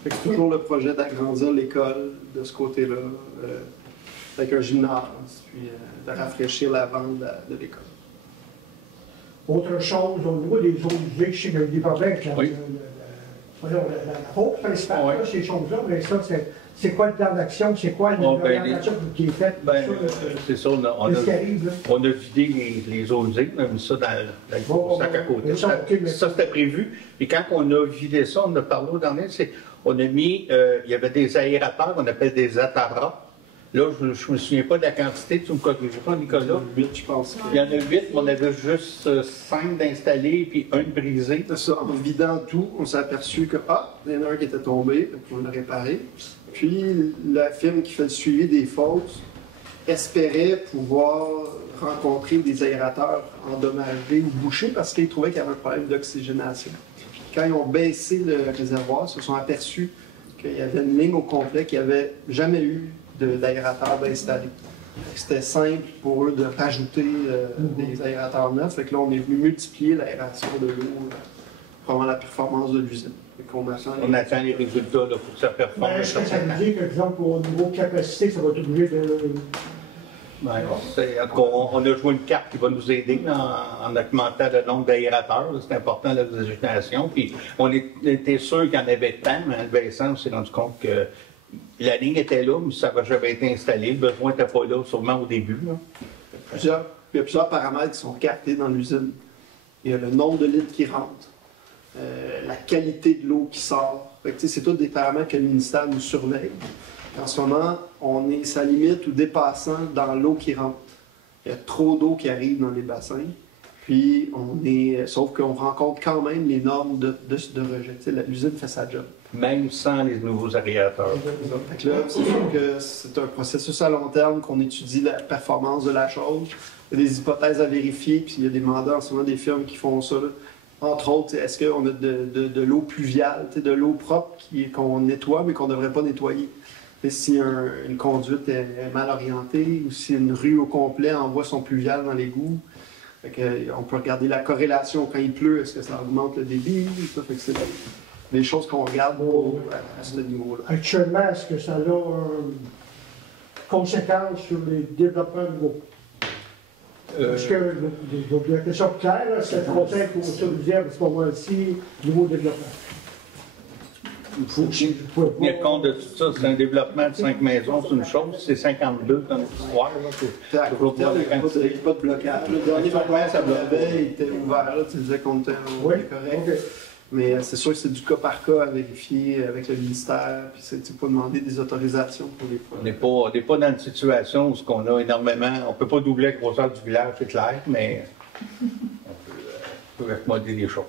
Fait que c'est toujours le projet d'agrandir l'école de ce côté-là, avec un gymnase, puis de rafraîchir la vente de l'école. Autre chose, au niveau des eaux usées, je sais qu'il y a eu des problèmes avec la faute principale, ces choses-là, mais ça, c'est quoi le plan d'action? C'est quoi l'orientation qui est faite? C'est ça, on a vidé les eaux usées, on a mis ça dans le sac à côté. Ça, c'était prévu. Et quand on a vidé ça, on a parlé au dernier, on a mis, il y avait des aérateurs qu'on appelle des ataras. Là, je ne me souviens pas de la quantité, tu me corriges pas, Nicolas? 8, je pense. Il y en a 8, mais on avait juste 5 d'installés puis un de brisé. C'est ça, en vidant tout, on s'est aperçu que, il y en a un qui était tombé, on l'a réparé. Puis, la firme qui fait le suivi des fosses espérait pouvoir rencontrer des aérateurs endommagés ou bouchés parce qu'ils trouvaient qu'il y avait un problème d'oxygénation. Quand ils ont baissé le réservoir, ils se sont aperçus qu'il y avait une ligne au complet qui n'avait jamais eu d'aérateurs d'installer. C'était simple pour eux de rajouter des aérateurs neufs. Fait que là, on est venu multiplier l'aération de l'eau pour avoir la performance de l'usine. On attend les résultats là, pour que ça performe. Est-ce que ça veut dire que, par exemple, au niveau capacité, ça va être obligé de... En tout cas, on a joué une carte qui va nous aider en augmentant le nombre d'aérateurs. C'est important l'oxygénation. Puis on était sûr qu'il y en avait tant, mais en le baissant, on s'est rendu compte que la ligne était là, mais ça n'avait jamais été installé. Le besoin n'était pas là, sûrement au début. Là. Il y a plusieurs paramètres qui sont captés dans l'usine. Il y a le nombre de litres qui rentrent, la qualité de l'eau qui sort. C'est tous des paramètres que le ministère nous surveille. En ce moment, on est sa limite ou dépassant dans l'eau qui rentre. Il y a trop d'eau qui arrive dans les bassins. Puis, sauf qu'on rencontre quand même les normes de rejet. L'usine fait sa job. Même sans les nouveaux aérateurs. Fait que là, c'est sûr que c'est un processus à long terme qu'on étudie la performance de la chose. Il y a des hypothèses à vérifier, puis il y a des mandats en ce moment des firmes qui font ça. Là. Entre autres, est-ce qu'on a de l'eau pluviale, de l'eau propre qu'on nettoie, mais qu'on ne devrait pas nettoyer? Et si une conduite est mal orientée, ou si une rue au complet envoie son pluvial dans l'égout, on peut regarder la corrélation quand il pleut, est-ce que ça augmente le débit? Ça fait que c'est des choses qu'on regarde à ce niveau-là. Actuellement, est-ce que ça a une conséquence sur les développements nouveaux? Parce que la question claire, c'est le conseil pour autoriser à ce moment-ci nouveau développement. Il faut tenir compte de tout ça. C'est un développement de 5 maisons, c'est une chose. C'est 52 dans notre histoire. À court terme, il n'y a pas de blocage. Le dernier vacances, ça avait été ouvert. Là, tu disais qu'on était correct. Okay. Mais c'est sûr que c'est du cas par cas à vérifier avec le ministère. Puis c'est pas demander des autorisations pour les projets. On n'est pas dans une situation où on a énormément. On ne peut pas doubler la grosseur du village, c'est clair, mais on peut accommoder des choses.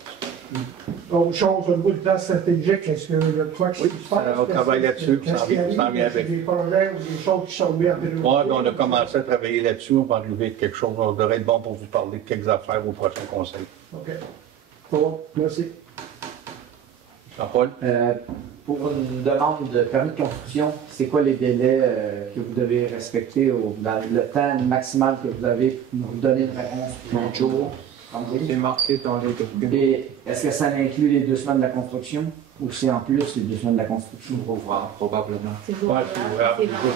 Autre chose, au niveau du plan stratégique, est-ce qu'il y a quoi qui se passe? On travaille là-dessus, ça s'en vient avec. Des projets ou des choses qui sont mises en priorité? Oui, on a commencé à travailler là-dessus. On va arriver avec quelque chose. On devrait être bon pour vous parler de quelques affaires au prochain conseil. OK. Bon, merci. Jean-Paul? Pour une demande de permis de construction, c'est quoi les délais que vous devez respecter dans le temps maximal que vous avez pour nous donner une réponse? 30 jours. C'est marqué dans les documents. Et est-ce que ça inclut les 2 semaines de la construction ou c'est en plus les 2 semaines de la construction? Probablement. C'est ouvrable.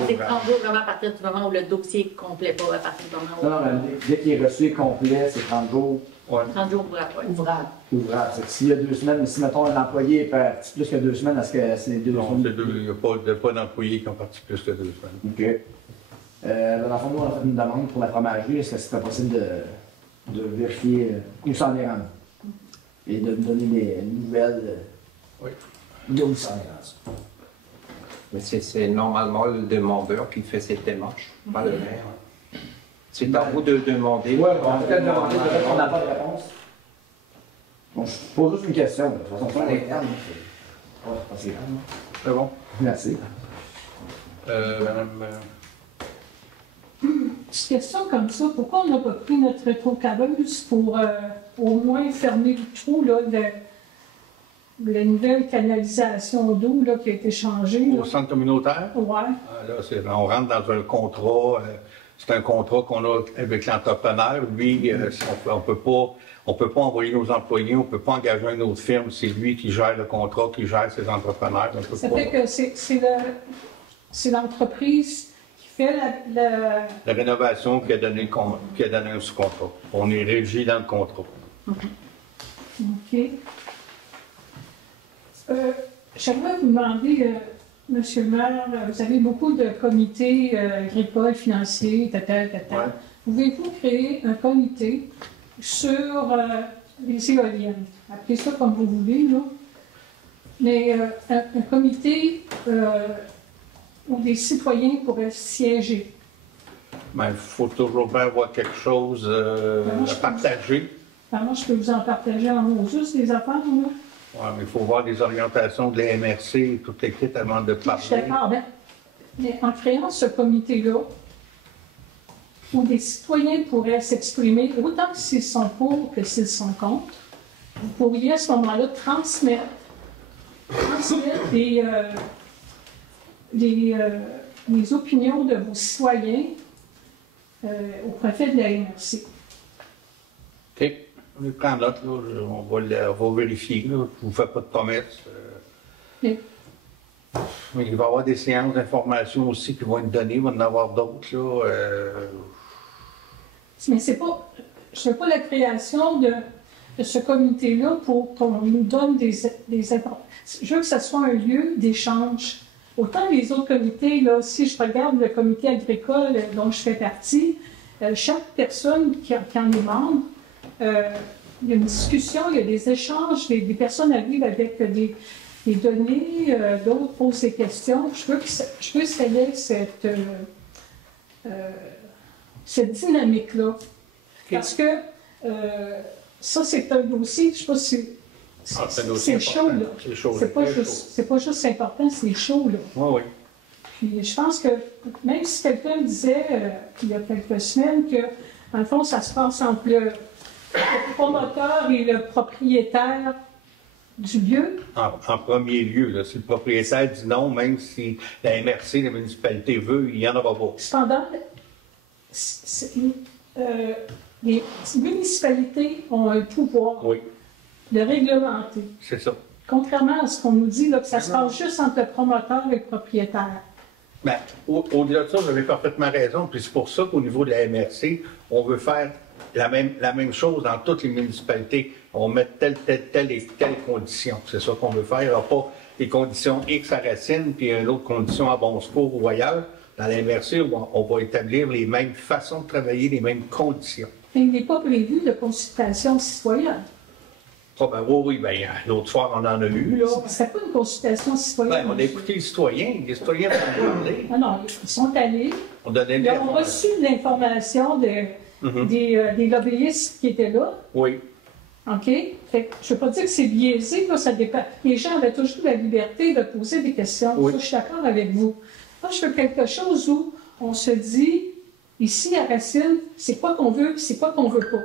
C'est 30 jours vraiment à partir du moment où le dossier est complet, pas à partir du moment où... Non, dès qu'il est reçu complet, c'est 30 jours. Ouais. 30 jours ouvrables. Ouvrable. S'il y a 2 semaines, mais si mettons un employé est parti plus que 2 semaines, est-ce que c'est 2 semaines? Il n'y a pas d'employés qui ont parti plus que 2 semaines. OK. Dans le fond, nous, on a fait une demande pour la fromagerie. Est-ce que c'était possible de vérifier où s'en est rendu et de me donner des nouvelles de où s'en est rendu? Mais c'est normalement le demandeur qui fait cette démarche, pas le maire. C'est à vous de demander. Oui, on peut demander, peut-être qu'on n'a pas de réponse. Bon, je pose juste une question. De toute façon, c'est pas l'interne. C'est bon? Merci. Madame. Petite question comme ça, pourquoi on n'a pas pris notre rétrocaveuse pour au moins fermer le trou là, de la nouvelle canalisation d'eau là, qui a été changée? Au centre communautaire? Oui. Là, on rentre dans un contrat. C'est un contrat qu'on a avec l'entrepreneur. Lui, on peut pas envoyer nos employés, on ne peut pas engager une autre firme. C'est lui qui gère le contrat, qui gère ses entrepreneurs. Ça fait que c'est l'entreprise qui fait la rénovation qui a donné un sous-contrat. On est régi dans le contrat. OK. J'aimerais vous demander, Monsieur le maire, vous avez beaucoup de comités agricoles, financiers, Ouais. Pouvez-vous créer un comité sur les éoliennes? Appelez ça comme vous voulez, là. Mais un comité où des citoyens pourraient siéger. Il faut toujours bien avoir quelque chose à partager. Moi, je peux vous en partager en haut, juste les affaires, là. Oui, mais il faut voir les orientations de la MRC et toutes les kits avant de parler. Je suis d'accord, mais en créant ce comité-là, où des citoyens pourraient s'exprimer, autant s'ils sont pour que s'ils sont contre, vous pourriez à ce moment-là transmettre les opinions de vos citoyens au préfet de la MRC. OK. On va prendre l'autre, on va vérifier. Là. Je ne vous fais pas de promesses. Mais il va y avoir des séances d'information aussi qui vont être données, il va y en avoir d'autres. Mais c'est pas. Je ne fais pas la création de ce comité-là pour qu'on nous donne des informations. Je veux que ce soit un lieu d'échange. Autant les autres comités, là, si je regarde le comité agricole dont je fais partie, chaque personne qui en est membre, il y a une discussion, il y a des échanges, des personnes arrivent avec des données, d'autres posent des questions. Je veux que ça ait cette dynamique-là. Okay. Parce que ça, c'est un dossier, je ne sais pas si c'est chaud, là. C'est pas juste important, c'est chaud, là. Oui. Puis je pense que, même si quelqu'un disait, il y a quelques semaines, que, dans le fond, ça se passe entre le promoteur et le propriétaire du lieu. En premier lieu, là, si le propriétaire dit non, même si la MRC, la municipalité veut, il n'y en aura pas. Cependant, les municipalités ont un pouvoir de réglementer. C'est ça. Contrairement à ce qu'on nous dit, là, que ça se passe juste entre le promoteur et le propriétaire. Bien, au-delà de ça, vous avez parfaitement raison. Puis c'est pour ça qu'au niveau de la MRC, on veut faire la même chose dans toutes les municipalités. On met telle et telle condition. C'est ça qu'on veut faire. Il n'y aura pas des conditions X à Racine, puis une autre condition à Bon Secours ou ailleurs. Dans la MRC, on va établir les mêmes façons de travailler, les mêmes conditions. Mais il n'est pas prévu de consultation citoyenne. Oui, bien, l'autre fois, on en a eu, là. C'est pas une consultation citoyenne. Ben, on a écouté les citoyens vont nous parler. Ah non, ils sont allés. Ils ont reçu de l'information des lobbyistes qui étaient là. Oui. OK? Fait que, je ne veux pas dire que c'est biaisé, là, ça dépend. Les gens avaient toujours la liberté de poser des questions. Oui. Ça, je suis d'accord avec vous. Moi, je fais quelque chose où on se dit, ici à Racine, c'est quoi qu'on veut, c'est quoi qu'on veut pas.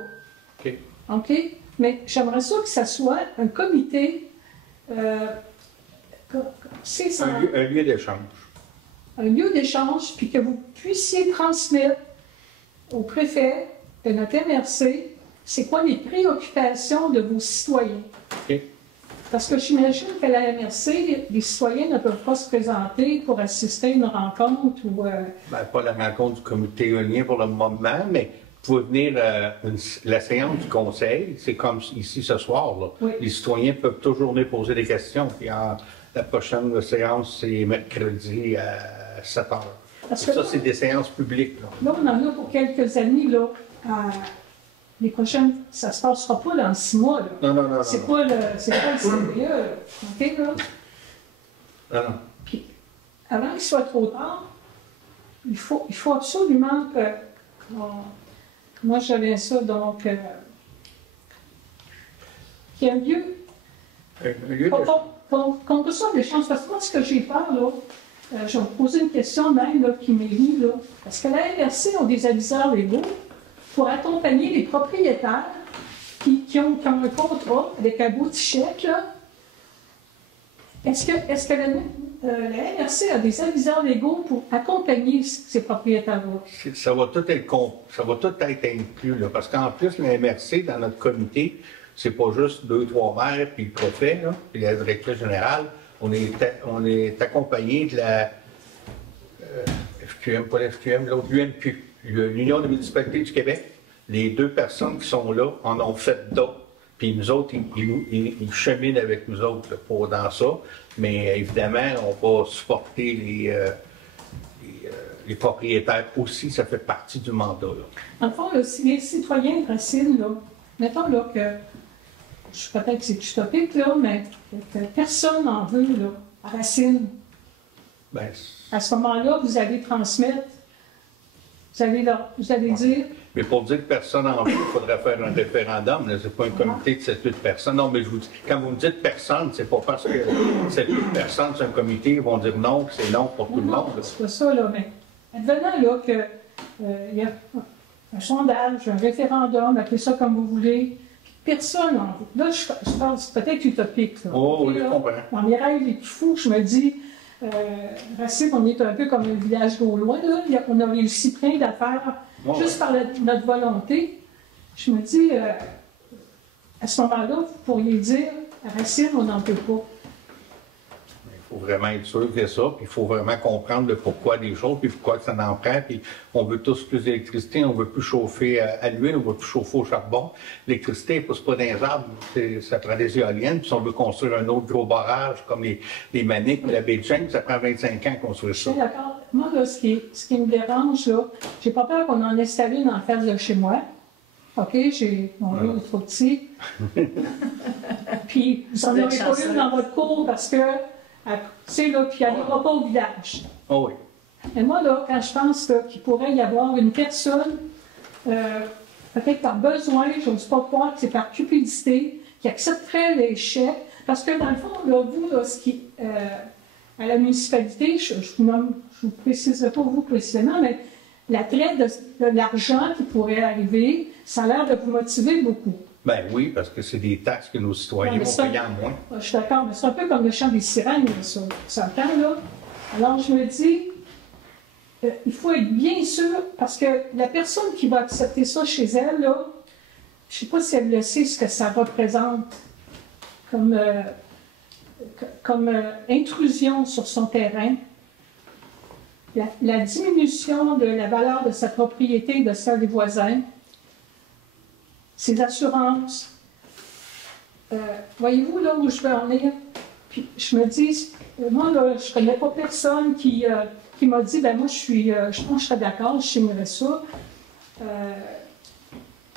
OK. OK? Mais j'aimerais ça que ça soit un comité, c'est ça, Un lieu d'échange. un lieu d'échange, puis que vous puissiez transmettre au préfet de notre MRC, c'est quoi les préoccupations de vos citoyens. OK. Parce que j'imagine qu'à la MRC, les citoyens ne peuvent pas se présenter pour assister à une rencontre ou... Ben, pas la rencontre du comité éolien pour le moment, mais vous pouvez venir la séance du conseil, c'est comme ici ce soir. Là. Oui. Les citoyens peuvent toujours venir poser des questions. Puis la prochaine séance, c'est mercredi à 7 h. Parce que ça, là, c'est des séances publiques. Là. Là, on en a pour quelques années, là. Les prochaines, ça ne se passera pas dans 6 mois, là. Non. C'est pas le CPE, là. OK, là? Non. Puis, avant qu'il soit trop tard, il faut absolument que... moi, j'avais ça, donc... qu'il y ait un lieu... Un lieu Qu'on reçoive des chances. Parce que moi, ce que j'ai peur, là, je vais vous poser une question même là, qui m'est venue, là. Parce que la MRC ont des aviseurs légaux pour accompagner les propriétaires qui ont un contrat avec un beau petit chèque, là. Est-ce que la MRC a des aviseurs légaux pour accompagner ces propriétaires-là? Ça va tout être inclus, là, parce qu'en plus, la MRC, dans notre comité, c'est pas juste 2-3 maires, puis le préfet, là, puis la directrice générale. On est accompagné de la FQM, pas la FQM, l'autre l'UMQ, l'Union des municipalités du Québec. Les 2 personnes qui sont là en ont fait d'autres. Puis nous autres, ils cheminent avec nous autres là, dans ça. Mais évidemment, on va supporter les propriétaires aussi. Ça fait partie du mandat. Là. En fond, là, si les citoyens de Racine, là, mettons là, que, peut-être que c'est utopique, là, mais que personne n'en veut là, à Racine. Ben, à ce moment-là, vous allez transmettre, vous allez dire... Mais pour dire que personne n'en veut, il faudrait faire un référendum. Ce n'est pas un comité de 7-8 personnes. Non, mais je vous dis, quand vous me dites personne, c'est pas parce que 7-8 personnes, c'est un comité, ils vont dire non, c'est non pour tout le monde. C'est pas ça, là, mais advenant là que il y a un sondage, un référendum, appelez ça comme vous voulez, personne n'en veut. Là, je pense peut-être utopique. Là. Oh, oui, je comprends. Dans mes rêves les plus fous, je me dis, Racine, on est un peu comme un village gaulois, là. On a réussi plein d'affaires juste par notre volonté. Je me dis, à ce moment-là, vous pourriez dire, à Racine, on n'en peut pas. Il faut vraiment être sûr que ça, puis il faut vraiment comprendre le pourquoi des choses, puis pourquoi que ça en prend, puis on veut tous plus d'électricité, on veut plus chauffer à l'huile, on veut plus chauffer au charbon. L'électricité ne pousse pas dans les arbres, ça prend des éoliennes, puis si on veut construire un autre gros barrage comme les Maniques ou la baie de Chêne, ça prend 25 ans à construire ça. D'accord. Moi, là, ce qui me dérange, là, j'ai pas peur qu'on en installe une en face de chez moi. OK, mon lieu est trop petit. Puis, vous n'en aurez pas une dans votre cour parce que, tu sais, là, puis elle n'ira pas au village. Oh oui. Mais moi, là, quand je pense qu'il pourrait y avoir une personne, peut-être par besoin, je n'ose pas croire que c'est par cupidité, qui accepterait les chèques, parce que dans le fond, là, vous, là, à la municipalité, je ne vous préciserai pas vous précisément, mais l'attrait de l'argent qui pourrait arriver, ça a l'air de vous motiver beaucoup. Ben oui, parce que c'est des taxes que nos citoyens vont payer en moins. Je suis d'accord, mais c'est un peu comme le chant des sirènes, ça. Ça entend, là? Alors, je me dis, il faut être bien sûr, parce que la personne qui va accepter ça chez elle, là, je ne sais pas si elle le sait, ce que ça représente comme intrusion sur son terrain. la diminution de la valeur de sa propriété et de celle des voisins, ses assurances. Voyez-vous là où je veux en venir? Puis je me dis, moi, là, je ne connais pas personne qui m'a dit, ben moi, je pense que je serais d'accord, je signerais ça.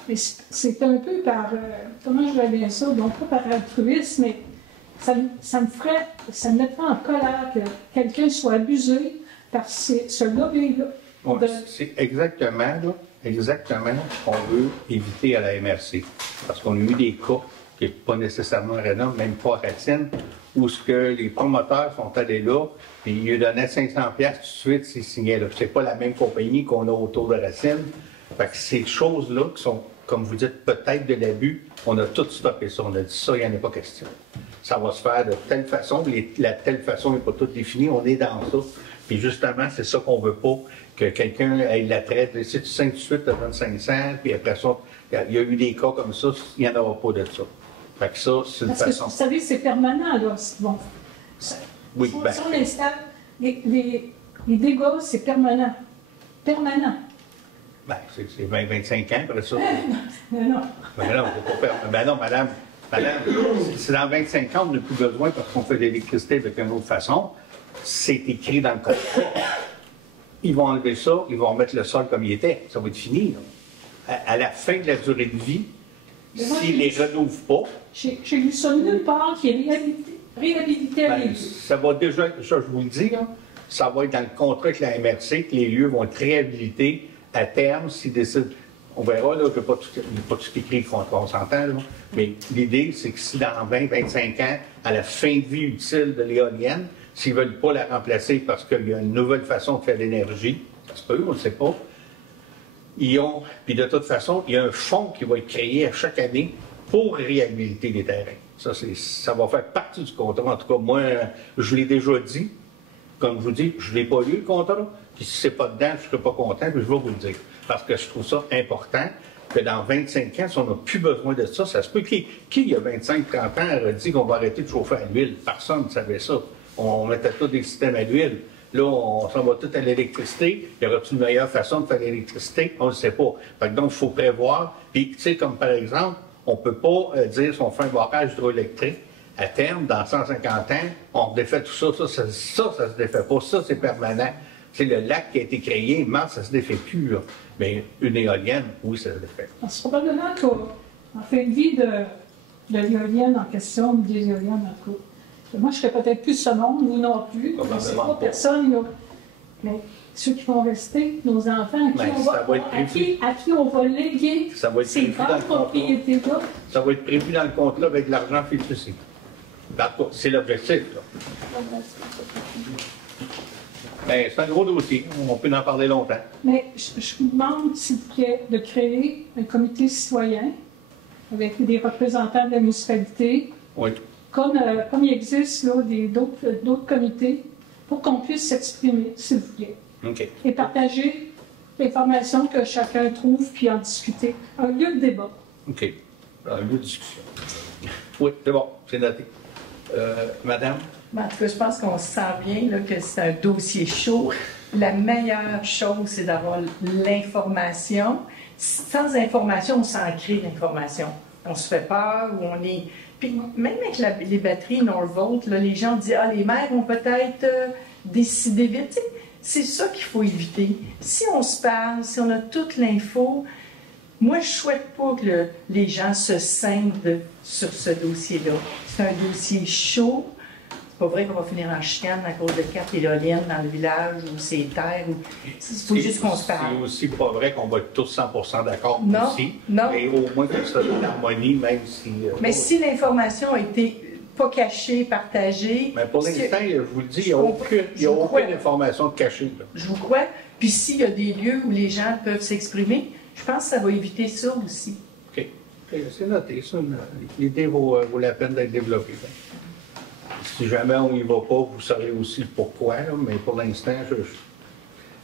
Mais c'est un peu par, comment je vais dire ça, donc pas par altruisme, mais ça me mettrait en colère que quelqu'un soit abusé par ce lobby-là. Ouais, c'est exactement ce qu'on veut éviter à la MRC. Parce qu'on a eu des cas, qui n'est pas nécessairement Rénov, même pas à Racine, où ce que les promoteurs sont allés là, puis ils lui donnaient 500$ tout de suite s'ils signaient là. C'est pas la même compagnie qu'on a autour de Racine. Fait que ces choses-là qui sont, comme vous dites, peut-être de l'abus, on a tout stoppé ça. On a dit ça, il n'y en a pas question. Ça va se faire de telle façon, la telle façon n'est pas toute définie, on est dans ça. Puis justement, c'est ça qu'on veut pas, que quelqu'un ait la traite. Si tu signes tout de suite, tu donnes 500, puis après ça, il y a eu des cas comme ça, il n'y en aura pas de ça. Fait que ça, c'est une façon. Parce que vous savez, c'est permanent, là. Bon. Oui, ben. Si on installe, les dégâts, c'est permanent. Permanent. Ben, c'est 20-25 ans, après ça. Non. Ben non, c'est pas faire. Ben non, madame, si dans 25 ans, on n'a plus besoin parce qu'on fait de l'électricité avec une autre façon, c'est écrit dans le contrat. Ils vont enlever ça, ils vont remettre le sol comme il était. Ça va être fini, là. À la fin de la durée de vie, s'ils ne les renouvelent pas. J'ai lu ça nulle part qui est réhabilité à Ben, ça va déjà, ça, je vous le dis, là, ça va être dans le contrat avec la MRC que les lieux vont être réhabilités à terme s'ils décident. On verra, là, il n'y a pas tout écrit le contrat, on s'entend, là. Mais l'idée, c'est que si dans 20-25 ans, à la fin de vie utile de l'éolienne, s'ils ne veulent pas la remplacer parce qu'il y a une nouvelle façon de faire de l'énergie, ça se peut, on ne sait pas, puis de toute façon, il y a un fonds qui va être créé à chaque année pour réhabiliter les terrains. Ça va faire partie du contrat. En tout cas, moi, je l'ai déjà dit. Comme je vous dis, je ne l'ai pas lu, le contrat. Puis si ce n'est pas dedans, je ne serai pas content, puis je vais vous le dire. Parce que je trouve ça important que dans 25 ans, si on n'a plus besoin de ça, ça se peut. Qui, il y a 25-30 ans, a dit qu'on va arrêter de chauffer à l'huile? Personne ne savait ça. On mettait tous des systèmes à l'huile. Là, on s'en va tout à l'électricité. Y aura-t-il une meilleure façon de faire l'électricité? On ne le sait pas. Fait que donc, il faut prévoir. Puis, tu sais, comme par exemple, on ne peut pas dire si on fait un barrage hydroélectrique, à terme, dans 150 ans, on défait tout ça. Ça se défait pas. Ça, c'est permanent. C'est le lac qui a été créé, Mars, ça se défait plus, là. Mais une éolienne, oui, ça se défait. C'est probablement qu'en fin de vie de l'éolienne en question, ou des éoliennes en tout cas. Moi, je serais peut-être plus ce monde, nous non plus. Je ne sais pas, personne. Là. Mais ceux qui vont rester, nos enfants, à qui on va léguer ces grandes propriétés-là. Ça va être prévu dans le contrat avec l'argent fiduciaire. C'est l'objectif. Ben, c'est un gros dossier. On peut en parler longtemps. Mais je vous demande, s'il vous plaît, de créer un comité citoyen avec des représentants de la municipalité. Oui. Comme il existe d'autres comités, pour qu'on puisse s'exprimer, s'il vous plaît. OK. Et partager l'information que chacun trouve, puis en discuter. Un lieu de débat. OK. Un lieu de discussion. Oui, c'est bon, c'est noté. Madame? En tout cas, je pense qu'on se sent bien là, que c'est un dossier chaud. La meilleure chose, c'est d'avoir l'information. Sans information, on s'en crée l'information. On se fait peur ou on est... Puis même avec les batteries Norvolt, là, les gens disent « Ah, les maires vont peut-être décider vite. » C'est ça qu'il faut éviter. Si on se parle, si on a toute l'info, moi, je ne souhaite pas que les gens se scindent sur ce dossier-là. C'est un dossier chaud. C'est pas vrai qu'on va finir en chicane à cause de 4 éoliennes dans le village ou ces terres. Il faut juste qu'on se parle. C'est aussi pas vrai qu'on va être tous 100% d'accord aussi. Non. Mais au moins que ça soit l'harmonie, même si... mais si l'information a été pas cachée, partagée... Mais pour l'instant, je vous le dis, il n'y a aucune information cachée. Là. Je vous crois. Puis s'il y a des lieux où les gens peuvent s'exprimer, je pense que ça va éviter ça aussi. OK. C'est noté, ça. L'idée vaut la peine d'être développée. Si jamais on n'y va pas, vous saurez aussi le pourquoi, là, mais pour l'instant,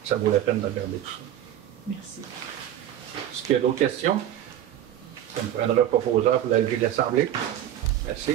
ça vaut la peine de regarder tout ça. Merci. Est-ce qu'il y a d'autres questions? Ça me prendra un proposeur pour la grille de l'Assemblée. Merci.